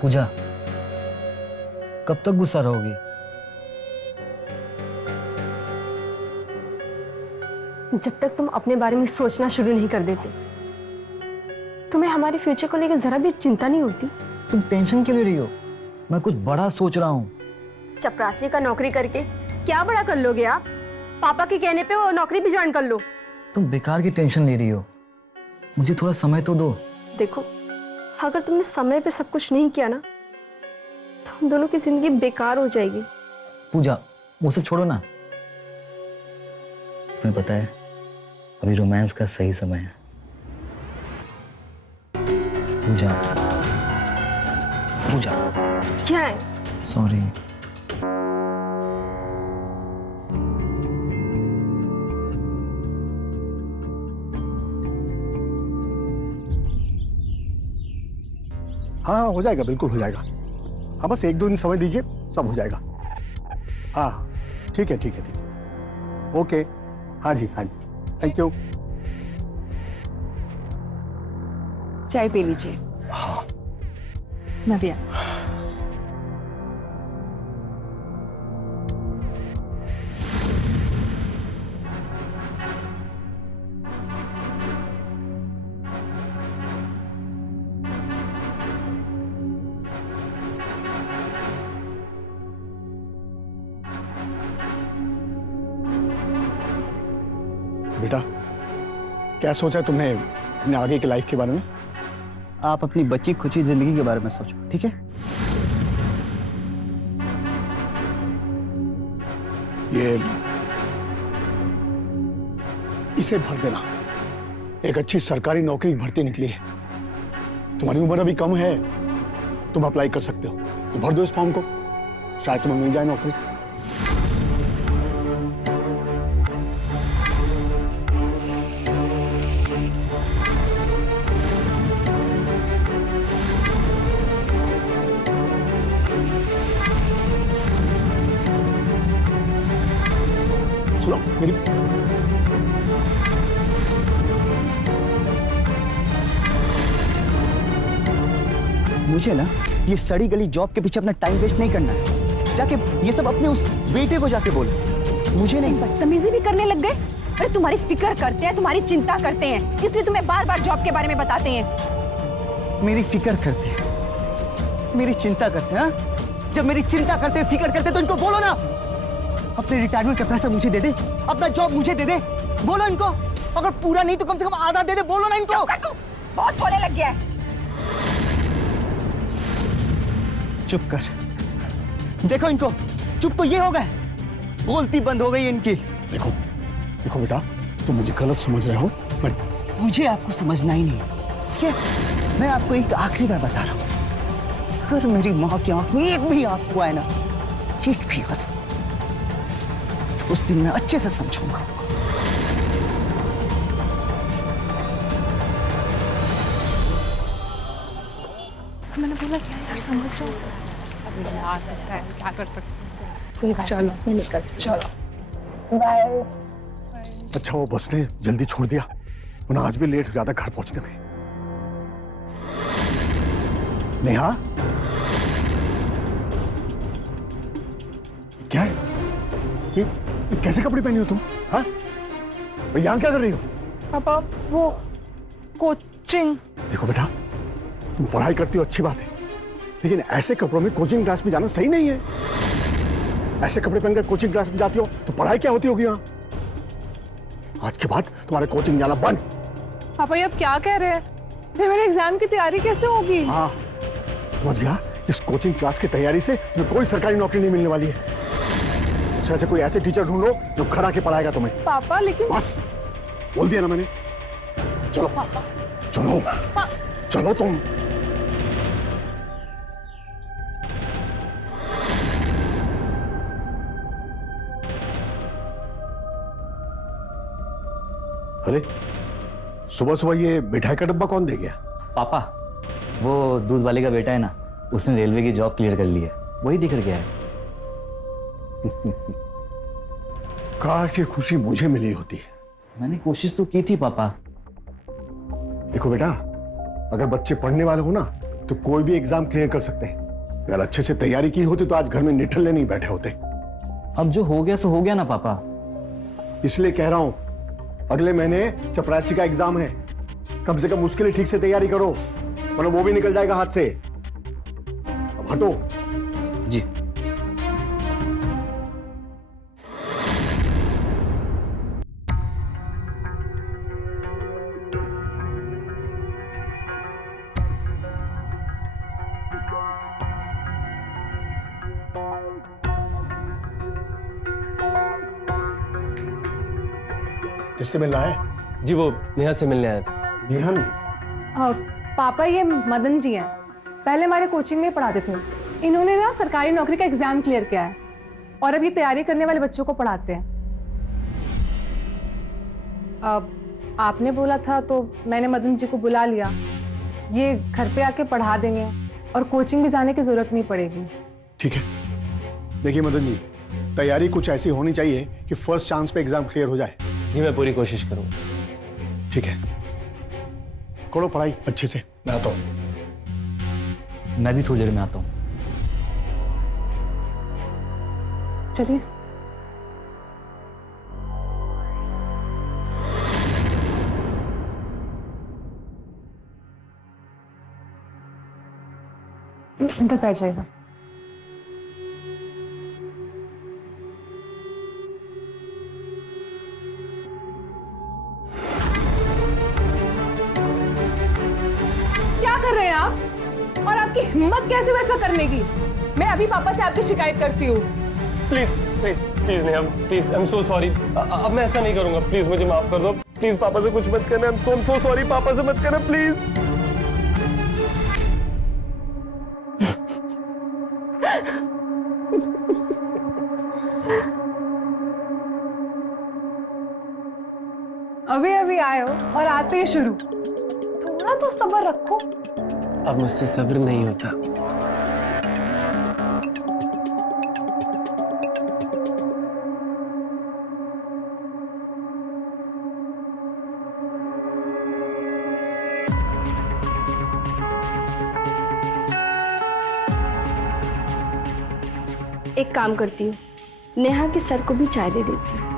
पूजा, कब तक गुस्सा रहोगी? जब तक तुम अपने बारे में सोचना शुरू नहीं कर देते, तुम्हें हमारे फ्यूचर को लेकर जरा भी चिंता नहीं होती? तुम टेंशन क्यों ले रही हो? मैं कुछ बड़ा सोच रहा हूँ। चपरासी का नौकरी करके क्या बड़ा कर लोगे आप? पापा के कहने पे वो नौकरी भी ज्वाइन कर लो। तुम बेकार की टेंशन ले रही हो, मुझे थोड़ा समय तो दो। देखो, अगर तुमने समय पे सब कुछ नहीं किया ना, तो हम दोनों की जिंदगी बेकार हो जाएगी। पूजा, वो सब छोड़ो ना। तुम्हें पता है, अभी रोमांस का सही समय है। पूजा, पूजा। क्या है? सॉरी। हाँ हाँ, हो जाएगा, बिल्कुल हो जाएगा। हाँ बस 1-2 दिन समय दीजिए, सब हो जाएगा। हाँ ठीक है, ठीक है, ठीक है। ओके, हाँ जी, हाँ जी, थैंक यू। चाय पी लीजिए। हाँ मैं भी बेटा, क्या सोचा है तुमने अपने आगे की लाइफ के बारे में? आप अपनी बची खुची जिंदगी के बारे में सोचो, ठीक है? ये इसे भर देना। एक अच्छी सरकारी नौकरी की भर्ती निकली है। तुम्हारी उम्र अभी कम है, तुम अप्लाई कर सकते हो। तो भर दो इस फॉर्म को, शायद तुम्हें मिल जाए नौकरी। सुनो मेरी, मुझे ना ये सड़ी गली जॉब के पीछे अपना टाइम वेस्ट नहीं करना है। जाके ये सब अपने उस बेटे को जाके बोल, मुझे नहीं। बदतमीजी भी करने लग गए? अरे तुम्हारी फिक्र करते हैं, तुम्हारी चिंता करते हैं, इसलिए तुम्हें बार बार जॉब के बारे में बताते हैं। मेरी फिक्र करते हैं, मेरी चिंता करते हैं, हाँ? जब मेरी चिंता करते हैं, फिक्र करते हैं, तो इनको बोलो ना अपने रिटायरमेंट का पैसा मुझे दे दे, अपना जॉब मुझे दे दे। बोलो इनको, अगर पूरा नहीं तो कम से कम आधा दे दे। बोलो ना इनको। बहुत बोलने लग गया है। चुप कर। देखो इनको, चुप तो ये हो गए, बोलती बंद हो गई इनकी। देखो देखो बेटा, तुम मुझे गलत समझ रहे हो। मुझे आपको समझना ही नहीं क्या? मैं आपको एक आखिरी बार बता रहा हूं, अगर मेरी माँ की आंख में एक भी आंसू आए ना, एक भी आंसू, उस दिन मैं अच्छे से समझूंगा। मैंने बोला क्या यार, समझ जाओ। क्या कर सकते हैं? चलो मैं निकल, चलो बाय। अच्छा वो बस ने जल्दी छोड़ दिया, उन्हें आज भी लेट हो जाता घर पहुंचने में। नेहा, क्या है ये कैसे कपड़े पहनी हो तुम? हाँ, यहाँ क्या कर रही हो? पापा वो कोचिंग। देखो बेटा, तुम पढ़ाई करती हो अच्छी बात है, लेकिन ऐसे कपड़ों में कोचिंग क्लास में जाना सही नहीं है। ऐसे कपड़े पहनकर कोचिंग क्लास में जाती हो तो पढ़ाई क्या होती होगी यहाँ? आज के बाद तुम्हारे कोचिंग जाना बंद। पापा ये अब क्या कह रहे हैं? फिर मेरे एग्जाम की तैयारी कैसे होगी? हाँ समझ गया, इस कोचिंग क्लास की तैयारी से तुम्हें कोई सरकारी नौकरी नहीं मिलने वाली है। अच्छा कोई ऐसे टीचर ढूंढो जो घर आके पढ़ाएगा तुम्हें। पापा लेकिन बस बोल दिया ना मैंने। चलो चलो चलो तुम। अरे सुबह सुबह ये मिठाई का डब्बा कौन दे गया? पापा, वो दूध वाले का बेटा है ना, उसने रेलवे की जॉब क्लियर कर ली है, वही दिख गया है। काश ये खुशी मुझे मिली होती। मैंने कोशिश तो की थी पापा। देखो बेटा, अगर बच्चे पढ़ने वाले हो ना तो कोई भी एग्जाम क्लियर कर सकते हैं। अगर अच्छे से तैयारी की होती तो आज घर में निठल्ले नहीं बैठे होते। अब जो हो गया सो हो गया ना पापा। इसलिए कह रहा हूं, अगले महीने चपरासी का एग्जाम है, कम से कम उसके लिए ठीक से तैयारी करो, वरना वो भी निकल जाएगा हाथ से। अब हटो। जी। किससे मिलना है? जी वो नेहा से मिलने आया था। नेहा ने? पापा ये मदन जी हैं, पहले हमारे कोचिंग में पढ़ाते थे। इन्होंने ना सरकारी नौकरी का एग्जाम क्लियर किया है और अब ये तैयारी करने वाले बच्चों को पढ़ाते हैं। अब आपने बोला था तो मैंने मदन जी को बुला लिया। ये घर पे आके पढ़ा देंगे और कोचिंग भी जाने की जरूरत नहीं पड़ेगी। ठीक है। देखिए मदन जी, तैयारी कुछ ऐसी होनी चाहिए कि फर्स्ट चांस पे एग्जाम क्लियर हो जाए। जी मैं पूरी कोशिश करूंगा। ठीक है, करो पढ़ाई अच्छे से। मैं आता हूं। मैं भी थोड़ी देर में आता हूं। चलिए। अंदर बैठ जाएगा। क्या कर रहे हैं आप? और आपकी हिम्मत कैसे वैसा करने की? मैं अभी पापा से आपकी शिकायत करती हूँ। Please please please Neha, please I am so sorry. अब मैं ऐसा नहीं करूंगा, प्लीज मुझे माफ कर दो। प्लीज पापा से कुछ मत करना। आई एम सो सॉरी, पापा से मत करना प्लीज। अभी अभी आए हो और आते ही शुरू। थोड़ा तो सब्र रखो। अब मुझसे सब्र नहीं होता। एक काम करती हूँ, नेहा के सर को भी चाय दे देती हूँ।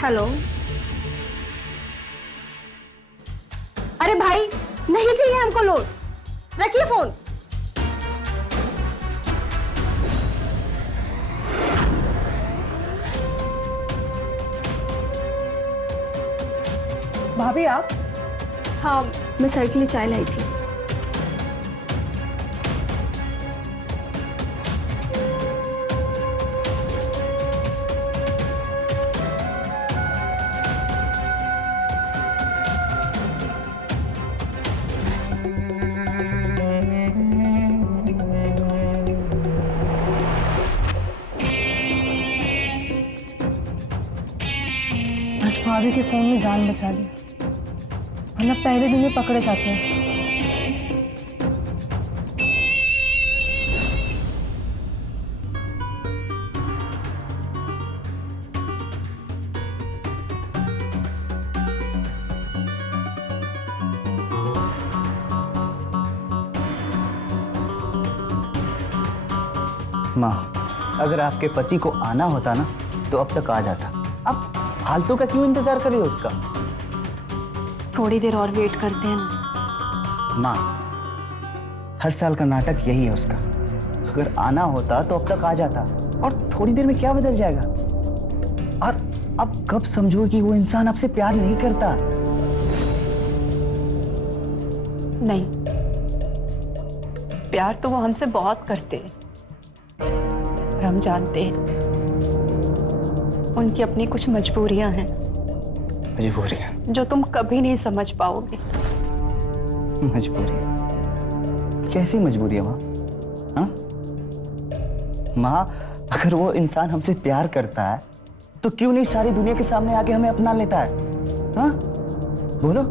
हेलो। अरे भाई, नहीं चाहिए हमको लोन, रखिए फोन। भाभी आप? हाँ, मैं सर के लिए चाय लाई थी। आज भाभी के फोन में जान बचा ली, वरना पहले दिन में पकड़े जाते हैं। माँ, अगर आपके पति को आना होता ना तो अब तक आ जाता। अब फालतू का क्यों इंतजार कर रही हो उसका? थोड़ी देर और वेट करते हैं ना। माँ, हर साल का नाटक यही है उसका। अगर आना होता तो अब तक आ जाता, और थोड़ी देर में क्या बदल जाएगा? और अब कब समझो कि वो इंसान आपसे प्यार नहीं करता? नहीं, प्यार तो वो हमसे बहुत करते हैं, और हम जानते हैं उनकी अपनी कुछ मजबूरियां हैं। मजबूरियां? जो तुम कभी नहीं समझ पाओगे। मजबूरियां? कैसी मजबूरियां माँ? हाँ माँ, अगर वो इंसान हमसे प्यार करता है तो क्यों नहीं सारी दुनिया के सामने आके हमें अपना लेता है? हाँ बोलो।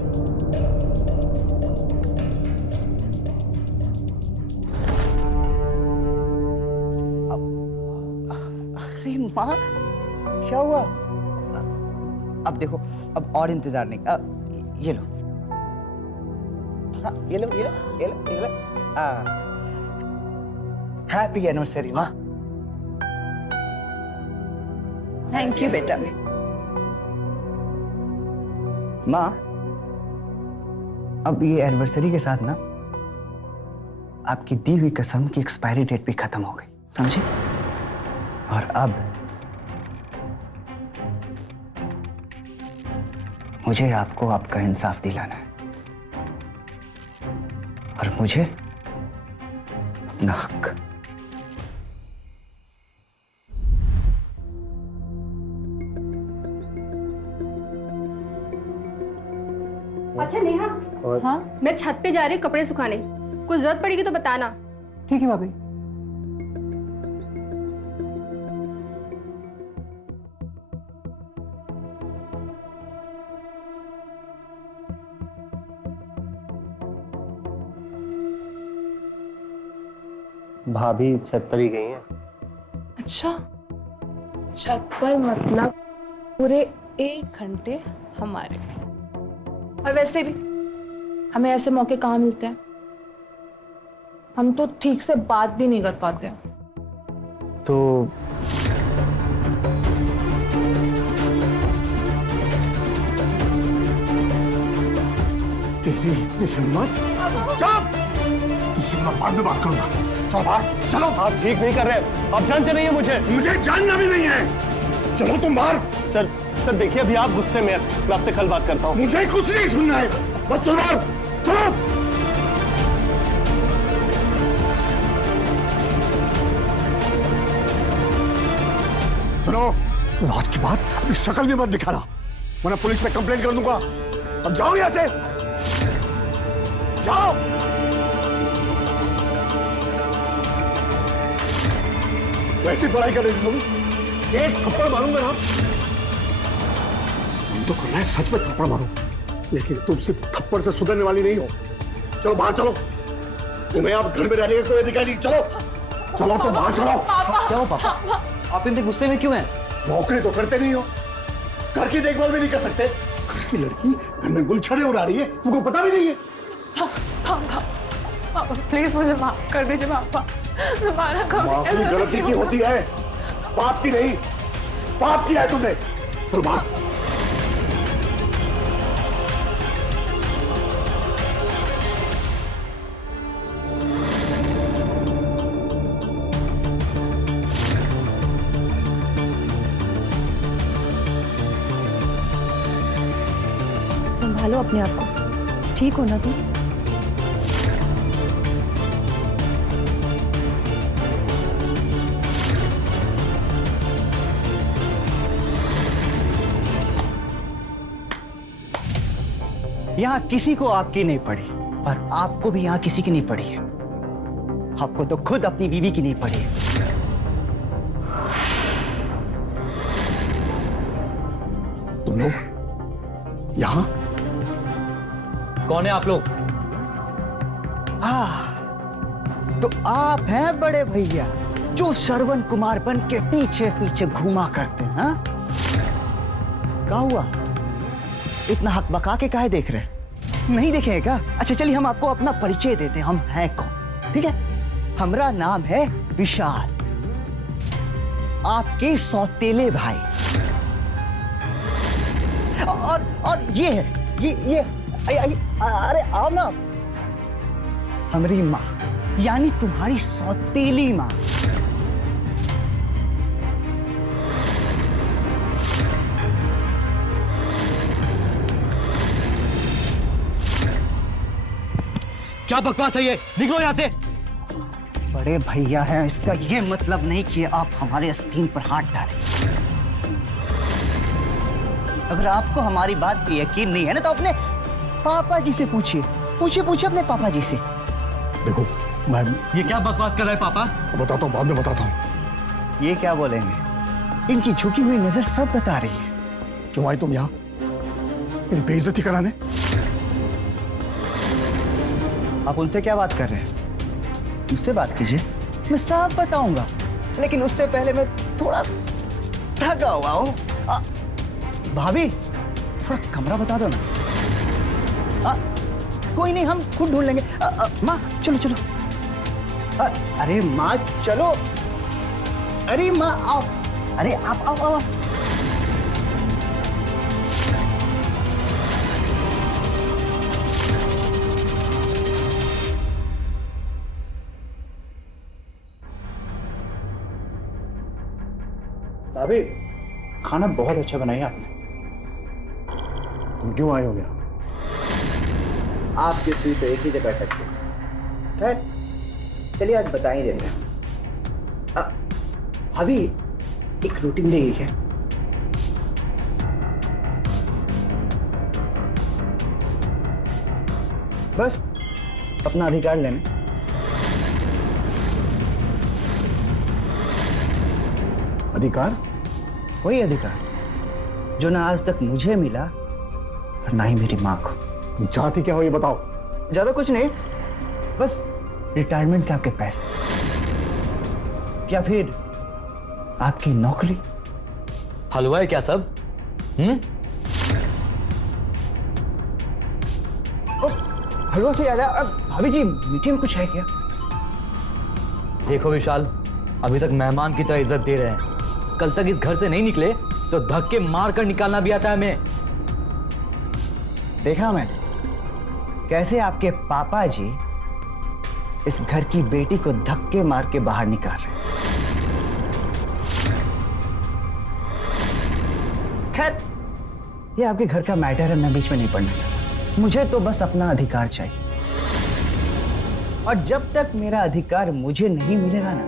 अरे माँ, क्या हुआ? अब देखो, अब और इंतजार नहीं। ये लो। हाँ, ये लो, ये लो, ये लो, ये लो। हैप्पी एनिवर्सरी माँ। थैंक यू बेटा। माँ, अब ये एनिवर्सरी के साथ ना आपकी दी हुई कसम की एक्सपायरी डेट भी खत्म हो गई, समझी? और अब मुझे आपको आपका इंसाफ दिलाना है, और मुझे अपना हक। अच्छा नेहा, हाँ मैं छत पे जा रही हूँ कपड़े सुखाने, कुछ जरूरत पड़ेगी तो बताना। ठीक है भाभी। भाभी छत पर ही गई हैं। अच्छा, छत पर मतलब पूरे 1 घंटे हमारे। और वैसे भी हमें ऐसे मौके कहाँ मिलते हैं? हम तो ठीक से बात भी नहीं कर पाते। तो तेरी इतनी हिम्मत! चुप! तुझसे मैं बाद में बात करूंगा। चलो बाहर, चलो। आप ठीक नहीं कर रहे, आप जानते नहीं है मुझे। मुझे जानना भी नहीं है। चलो तुम बाहर। सर देखिए, अभी आप गुस्से में हैं, मैं आपसे कल बात करता हूँ। मुझे कुछ नहीं सुनना है, बस चलो बाहर, चलो। चलो, आज की बात अपनी शक्ल भी मत दिखाना, वरना पुलिस में कंप्लेंट कर दूंगा। अब जाओ यहाँ से, जाओ। वैसी पढ़ाई कर रही थी तुम, एक थप्पड़ मारूंगा ना। मन तो कर रहा है सच में थप्पड़ मारो, लेकिन तुम सिर्फ थप्पड़ से सुधरने वाली नहीं हो। चलो बाहर चलो, तुम्हें आप घर में रहने का कोई अधिकार नहीं। चलो चलो, तुम बाहर चलो। क्या हो पापा, आप इतने गुस्से में क्यों हैं? नौकरी तो करते नहीं हो, घर की देखभाल भी नहीं कर सकते। घर की लड़की घर में गुलछड़े उड़ा रही है, तुमको पता भी नहीं है। पापा प्लीज मुझे माफ कर दीजिए पापा, दोबारा कभी माफी गलती की होती है, पाप की नहीं। पाप किया है तुमने। चलो बाहर। संभालो अपने आप को, ठीक हो ना तुम? यहाँ किसी को आपकी नहीं पड़ी, और आपको भी यहाँ किसी की नहीं पड़ी है। आपको तो खुद अपनी बीवी की नहीं पड़ी है। तुम लोग यहाँ? कौन है आप लोग? तो आप हैं बड़े भैया जो श्रवण कुमार बन के पीछे पीछे घूमा करते हैं? हाँ? क्या हुआ, इतना हक बका के काहे देख रहे हैं? नहीं देखेंगे क्या? अच्छा चलिए हम आपको अपना परिचय देते हैं, हम हैं कौन। ठीक है, हमारा नाम है विशाल, आपके सौतेले भाई। और ये है ये अरे आओ ना, हमारी माँ यानी तुम्हारी सौतेली माँ। क्या बकवास है ये? निकलो यहाँ से। बड़े भैया हैं, इसका ये मतलब नहीं कि आप हमारे आस्तीन पर हाथ डालें। अगर आपको हमारी बात पे यकीन नहीं है ना तो अपने पापा जी से पूछिए अपने पापा जी से। देखो मैं ये क्या बकवास कर रहा है पापा? बताता हूँ, बाद में बताता हूँ। ये क्या बोलेंगे? इनकी झुकी हुई नजर सब बता रही है। क्यों आए तुम यहाँ? मेरी बेइज्जती कराने? आप उनसे क्या बात कर रहे हैं? मुझसे बात कीजिए, मैं सब बताऊंगा। लेकिन उससे पहले मैं थोड़ा थका हुआ हूँ। भाभी थोड़ा कमरा बता दो ना। कोई नहीं, हम खुद ढूंढ लेंगे। माँ चलो। अरे माँ चलो। अरे माँ आओ। अरे आप आओ। भाभी खाना बहुत अच्छा बनाया आपने। तुम क्यों आए हो यहाँ? आपकी सुई तो एक ही जगह टकती है। खैर चलिए आज बता ही देते हैं। भाभी एक रूटीन देगी क्या? बस अपना अधिकार लेने। अधिकार? वही अधिकार जो ना आज तक मुझे मिला और ना ही मेरी माँ को। चाहती क्या हो ये बताओ। ज्यादा कुछ नहीं, बस रिटायरमेंट के आपके पैसे या फिर आपकी नौकरी। हलवा है क्या सब? हलवा से याद है, भाभी जी मीठे में कुछ है क्या? देखो विशाल, अभी तक मेहमान की तरह इज्जत दे रहे हैं। कल तक इस घर से नहीं निकले तो धक्के मार कर निकालना भी आता है हमें। देखा मैंने कैसे आपके पापा जी इस घर की बेटी को धक्के मार के बाहर निकाल रहे। खैर ये आपके घर का मैटर है, मैं बीच में नहीं पड़ना चाहता। मुझे तो बस अपना अधिकार चाहिए, और जब तक मेरा अधिकार मुझे नहीं मिलेगा ना,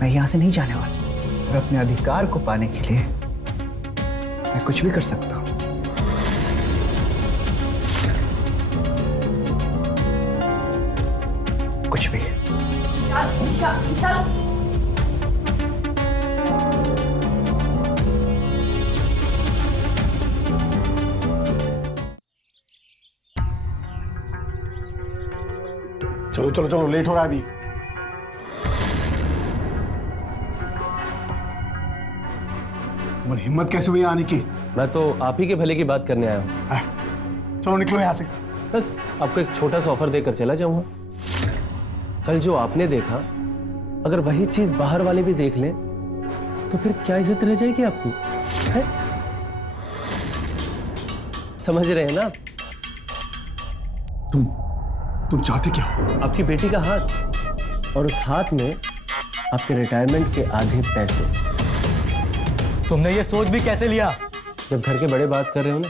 मैं यहां से नहीं जाने वाला। और अपने अधिकार को पाने के लिए मैं कुछ भी कर सकता हूं। कुछ भी। विशाल चलो लेट हो रहा है अभी। तुम्हारी हिम्मत कैसे हुई आने की? मैं तो आप ही के भले की बात करने आया हूँ। चलो निकलो यहाँ से। बस आपको एक छोटा सा ऑफर देकर चला जाऊंगा। कल जो आपने देखा, अगर वही चीज बाहर वाले भी देख लें तो फिर क्या इज्जत रह जाएगी आपकी? है? समझ रहे हैं ना? तुम चाहते क्या हो? आपकी बेटी का हाथ, और उस हाथ में आपके रिटायरमेंट के आधे पैसे। तुमने ये सोच भी कैसे लिया? जब घर के बड़े बात कर रहे हो ना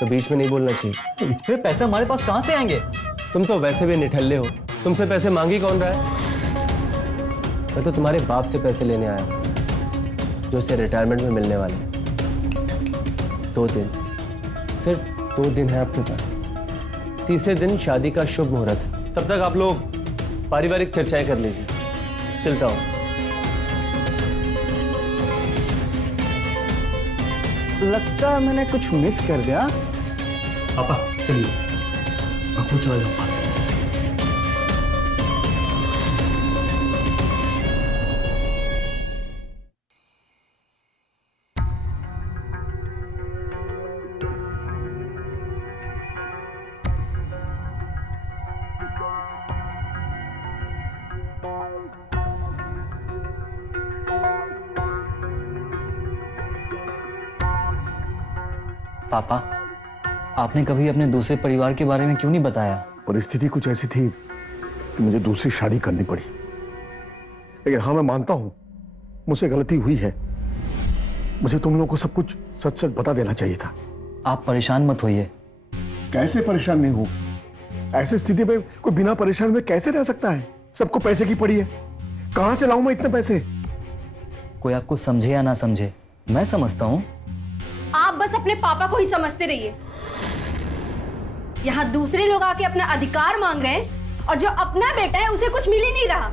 तो बीच में नहीं बोलना चाहिए। इतने पैसे हमारे पास कहां से आएंगे? तुम तो वैसे भी निठल्ले हो, तुमसे पैसे मांगी कौन रहा है? मैं तो तुम्हारे बाप से पैसे लेने आया हूं, जो उससे रिटायरमेंट में मिलने वाले। 2 दिन, सिर्फ 2 दिन है आपके पास। तीसरे दिन शादी का शुभ मुहूर्त है। तब तक आप लोग पारिवारिक चर्चाएं कर लीजिए। चलता हूं। लगता है मैंने कुछ मिस कर दिया। पापा चलिए। मैं खुद चला जाऊंगा। पापा, आपने कभी अपने दूसरे परिवार के बारे में क्यों नहीं बताया? परिस्थिति कुछ ऐसी थी कि मुझे दूसरी शादी करनी पड़ी। लेकिन हाँ, मैं मानता हूं मुझसे गलती हुई है। मुझे तुम लोगों को सब कुछ सच सच बता देना चाहिए था। आप परेशान मत होइए। कैसे परेशान नहीं हूं? ऐसी स्थिति में कोई बिना परेशान में कैसे रह सकता है? सबको पैसे की पड़ी है, कहां से लाऊं मैं इतने पैसे? कोई आपको समझे या ना समझे, मैं समझता हूं। आप बस अपने पापा को ही समझते रहिए। यहाँ दूसरे लोग आके अपना अधिकार मांग रहे हैं और जो अपना बेटा है उसे कुछ मिल ही नहीं रहा।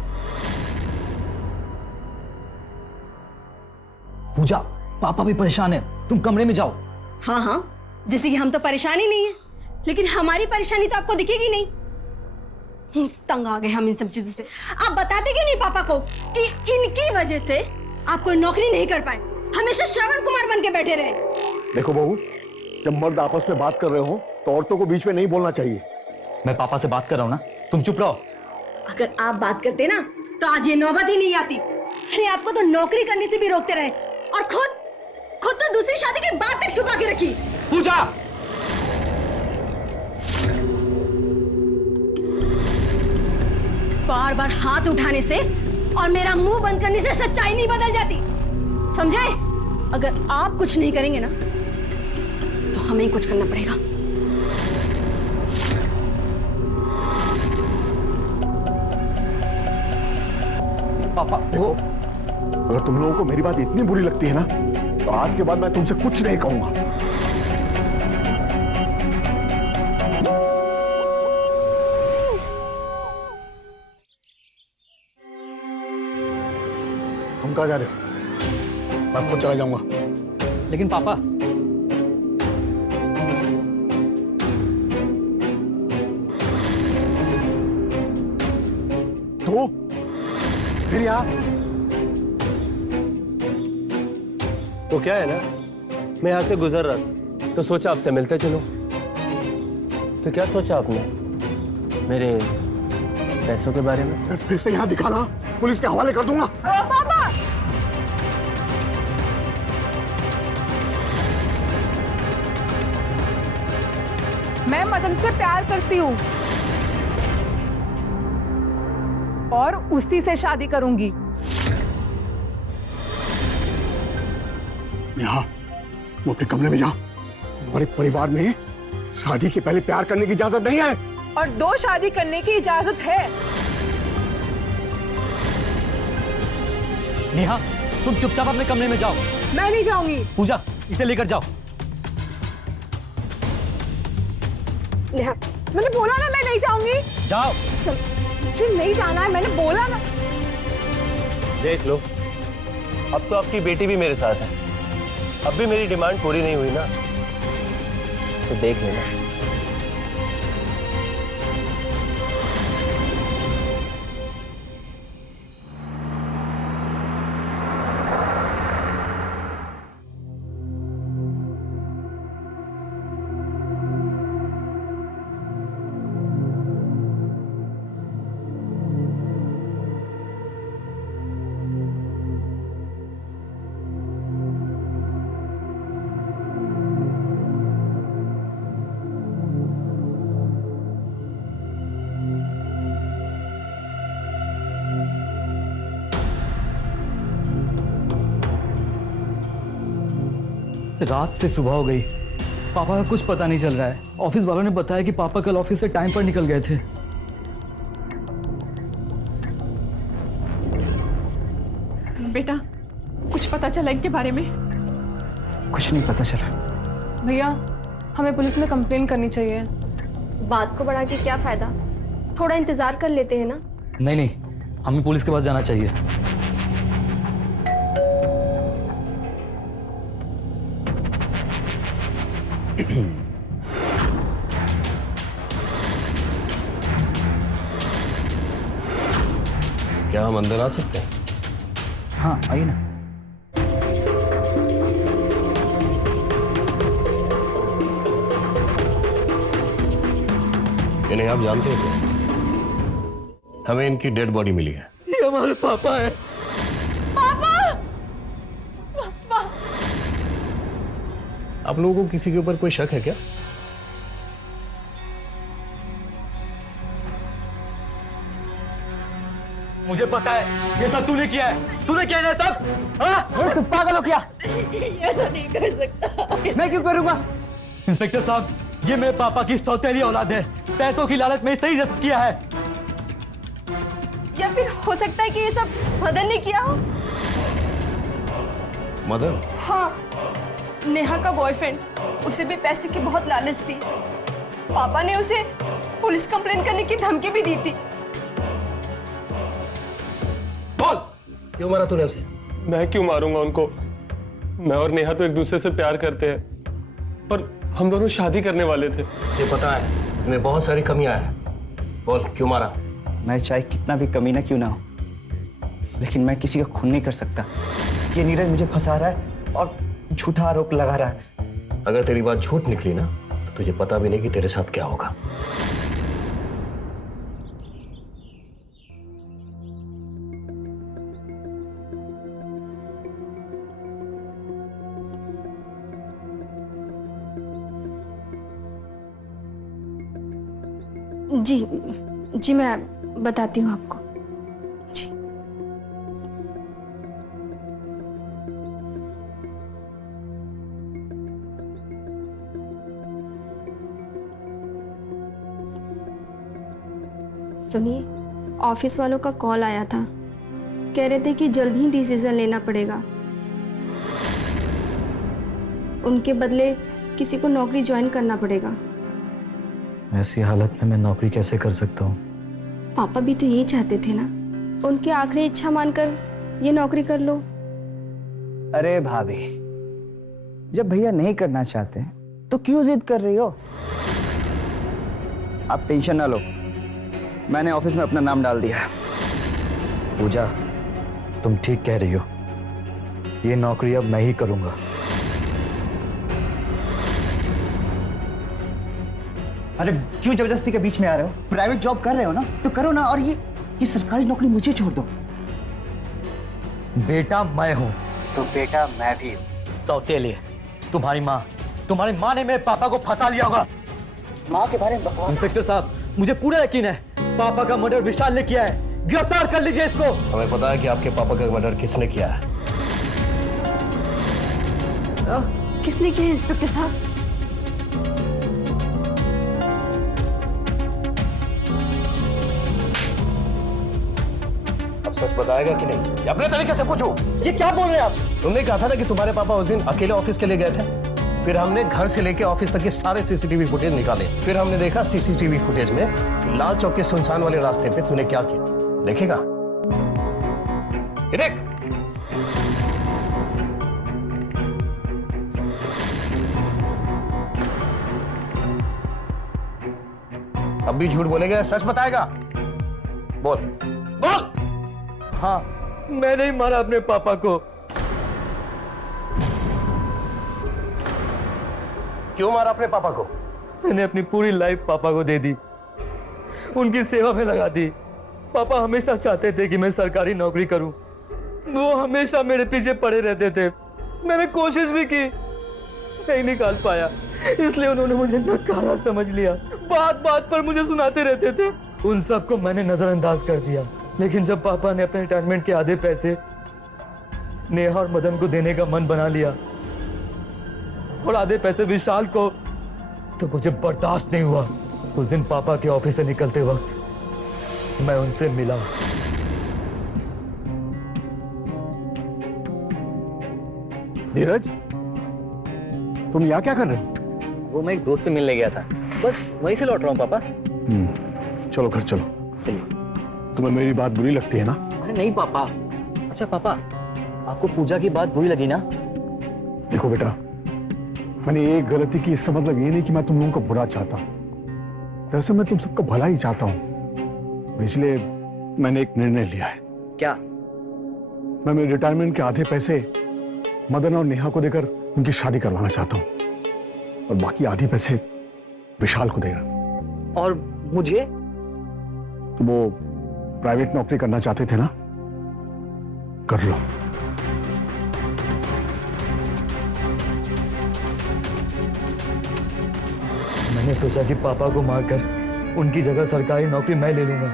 पूजा, पापा भी परेशान है, तुम कमरे में जाओ। हाँ हाँ, जैसे कि हम तो परेशान ही नहीं है, लेकिन हमारी परेशानी तो आपको दिखेगी नहीं। तंग आ गए हम इन सब चीजों से। आप बताते क्यों नहीं पापा को कि इनकी वजह से आप कोई नौकरी नहीं कर पाए, हमेशा श्रवण कुमार बन के बैठे रहे? देखो बहू, जब मर्द आपस में बात कर रहे हो तो औरतों को बीच में नहीं बोलना चाहिए। मैं पापा से बात कर रहा हूं ना, तुम चुप रहो। अगर आप बात करते ना तो आज ये नौबत ही नहीं आती। अरे आपको तो नौकरी करने से भी रोकते रहे और खुद तो दूसरी शादी के बाद तक छुपा के रखी। पूजा, बार बार हाथ उठाने से और मेरा मुंह बंद करने से सच्चाई नहीं बदल जाती, समझे? अगर आप कुछ नहीं करेंगे ना तो हमें ही कुछ करना पड़ेगा। पापा, वो अगर तुम लोगों को मेरी बात इतनी बुरी लगती है ना तो आज के बाद मैं तुमसे कुछ नहीं कहूंगा। तुम कहाँ जा रहे हो? मैं खुद चला जाऊंगा। लेकिन पापा, तो फिर यहाँ तो क्या है ना, मैं यहाँ से गुजर रहा था तो सोचा आपसे मिलते चलो। तो क्या सोचा आपने मेरे पैसों के बारे में? फिर से यहाँ दिखाना, पुलिस के हवाले कर दूंगा। पापा, मैं मदन से प्यार करती हूँ और उसी से शादी करूंगी। यहाँ वो अपने कमरे में जा। हमारे परिवार में शादी के पहले प्यार करने की इजाजत नहीं है। और 2 शादी करने की इजाजत है। नेहा, तुम चुपचाप अपने कमरे में जाओ। मैं नहीं जाऊंगी। पूजा, इसे लेकर जाओ। नेहा, मैंने बोला ना मैं नहीं जाऊंगी। जाओ। चल, मुझे नहीं जाना है, मैंने बोला ना। देख लो, अब तो आपकी बेटी भी मेरे साथ है। अब भी मेरी डिमांड पूरी नहीं हुई ना, तो देख लेना। रात से सुबह हो गई, पापा का कुछ पता नहीं चल रहा है। ऑफिस वालों ने बताया कि पापा कल ऑफिस से टाइम पर निकल गए थे। बेटा, कुछ पता चला इनके बारे में? कुछ नहीं पता चला। भैया, हमें पुलिस में कंप्लेन करनी चाहिए। बात को बढ़ा के क्या फायदा, थोड़ा इंतजार कर लेते हैं ना। नहीं नहीं, हमें पुलिस के पास जाना चाहिए। क्या हम अंदर आ सकते हैं? हाँ, आइए ना। इन्हें आप जानते हैं क्या? हमें इनकी डेड बॉडी मिली है। ये हमारे पापा है। पापा! पापा! आप लोगों को किसी के ऊपर कोई शक है क्या? मुझे पता है ये सब तूने किया है। तूने किया है सब? हाँ? तुम पागल हो क्या? ऐसा नहीं कर सकता। मैं क्यों करूंगा? इंस्पेक्टर साहब, ये मेरे पापा की सौतेली औलाद है। पैसों की लालच में इसने ही जज्ब किया है। या फिर हो सकता है कि ये सब मदन ने किया हो। मदन? हाँ, नेहा का बॉयफ्रेंड, उसे भी पैसे की बहुत लालच थी। पापा ने उसे पुलिस कंप्लेंट करने की धमकी भी दी थी। बोल, क्यों मारा तूने उसे? मैं क्यों मारूंगा उनको? मैं और नेहा तो एक दूसरे से प्यार करते हैं और हम दोनों शादी करने वाले थे। ये पता है तुम्हें बहुत सारी कमियां हैं। बोल, क्यों मारा? मैं चाहे कितना भी कमी ना क्यों ना हो, लेकिन मैं किसी का खून नहीं कर सकता। ये नीरज मुझे फंसा रहा है और झूठा आरोप लगा रहा है। अगर तेरी बात झूठ निकली ना तो तुझे पता भी नहीं कि तेरे साथ क्या होगा। जी मैं बताती हूँ आपको। जी। सुनिए, ऑफिस वालों का कॉल आया था। कह रहे थे कि जल्द ही डिसीजन लेना पड़ेगा। उनके बदले किसी को नौकरी ज्वाइन करना पड़ेगा। ऐसी हालत में मैं नौकरी कैसे कर सकता हूँ? पापा भी तो यही चाहते थे ना। उनकी आखिरी इच्छा मानकर ये नौकरी कर लो। अरे भाभी, जब भैया नहीं करना चाहते तो क्यों जिद कर रही हो? आप टेंशन ना लो, मैंने ऑफिस में अपना नाम डाल दिया। पूजा, तुम ठीक कह रही हो। ये नौकरी अब मैं ही करूंगा। अरे क्यों जबरदस्ती के बीच में आ रहे हो? प्राइवेट जॉब कर रहे हो ना तो करो ना, और ये सरकारी नौकरी मुझे छोड़ दो। बेटा मैं हूं तो बेटा मैं भी हूं। सौतेली, तुम्हारी माँ ने मेरे पापा को फंसा लिया होगा। माँ के बारे में बकवास। इंस्पेक्टर साहब, मुझे पूरा यकीन है पापा का मर्डर विशाल ने किया है। गिरफ्तार कर लीजिए इसको। हमें पता है कि आपके पापा का मर्डर किसने किया है। किसने किया है इंस्पेक्टर साहब? सच बताएगा कि नहीं? अपने तरीके से पूछो। ये क्या बोल रहे हैं आप? तुमने कहा था ना कि तुम्हारे पापा उस दिन अकेले ऑफिस के लिए गए थे। फिर हमने घर से लेके ऑफिस तक के सारे सीसीटीवी फुटेज निकाले। फिर हमने देखा सीसीटीवी फुटेज में लाल चौक के सुनसान वाले रास्ते पे तूने क्या किया। देखेगा? ये देख। अब भी झूठ बोलेगा, सच बताएगा? बोल बोल। हाँ, मैंने ही मारा अपने पापा को। क्यों मारा अपने पापा को? मैंने अपनी पूरी लाइफ पापा को दे दी, उनकी सेवा में लगा दी। पापा हमेशा चाहते थे कि मैं सरकारी नौकरी करूं। वो हमेशा मेरे पीछे पड़े रहते थे। मैंने कोशिश भी की, नहीं निकाल पाया, इसलिए उन्होंने मुझे नकारा समझ लिया। बात बात पर मुझे सुनाते रहते थे। उन सबको मैंने नजरअंदाज कर दिया। लेकिन जब पापा ने अपने रिटायरमेंट के आधे पैसे नेहा और मदन को देने का मन बना लिया और आधे पैसे विशाल को, तो मुझे बर्दाश्त नहीं हुआ। उस दिन पापा के ऑफिस से निकलते वक्त मैं उनसे मिला। नीरज, तुम यहाँ क्या कर रहे हो? वो मैं एक दोस्त से मिलने गया था, बस वहीं से लौट रहा हूँ पापा। चलो घर चलो। चलिए। तुम्हें मेरी बात बुरी लगती है ना? अरे नहीं पापा। अच्छा पापा, आपको पूजा की बात बुरी लगी ना? देखो बेटा, मैंने एक गलती की, इसका मतलब ये नहीं कि मैं तुम लोगों को बुरा चाहता। दरअसल मैं तुम सबका भला ही चाहता हूँ, इसलिए मैंने एक निर्णय लिया है। क्या? मैं मेरे रिटायरमेंट के आधे पैसे मदन और नेहा को देकर उनकी शादी करवाना चाहता हूँ, और बाकी आधे पैसे विशाल को देगा। और मुझे? तो वो प्राइवेट नौकरी करना चाहते थे ना, कर लो। मैंने सोचा कि पापा को मारकर उनकी जगह सरकारी नौकरी मैं ले लूंगा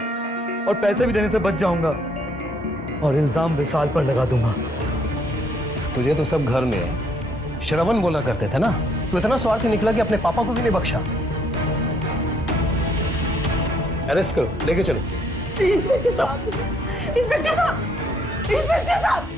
और पैसे भी देने से बच जाऊंगा और इल्जाम विशाल पर लगा दूंगा। तुझे तो सब घर में है। श्रवण बोला करते थे ना, तो इतना स्वार्थी निकला कि अपने पापा को भी नहीं बख्शा। अरेस्ट करो, लेके चलो। इंस्पेक्टर साहब, इंस्पेक्टर साहब, इंस्पेक्टर साहब,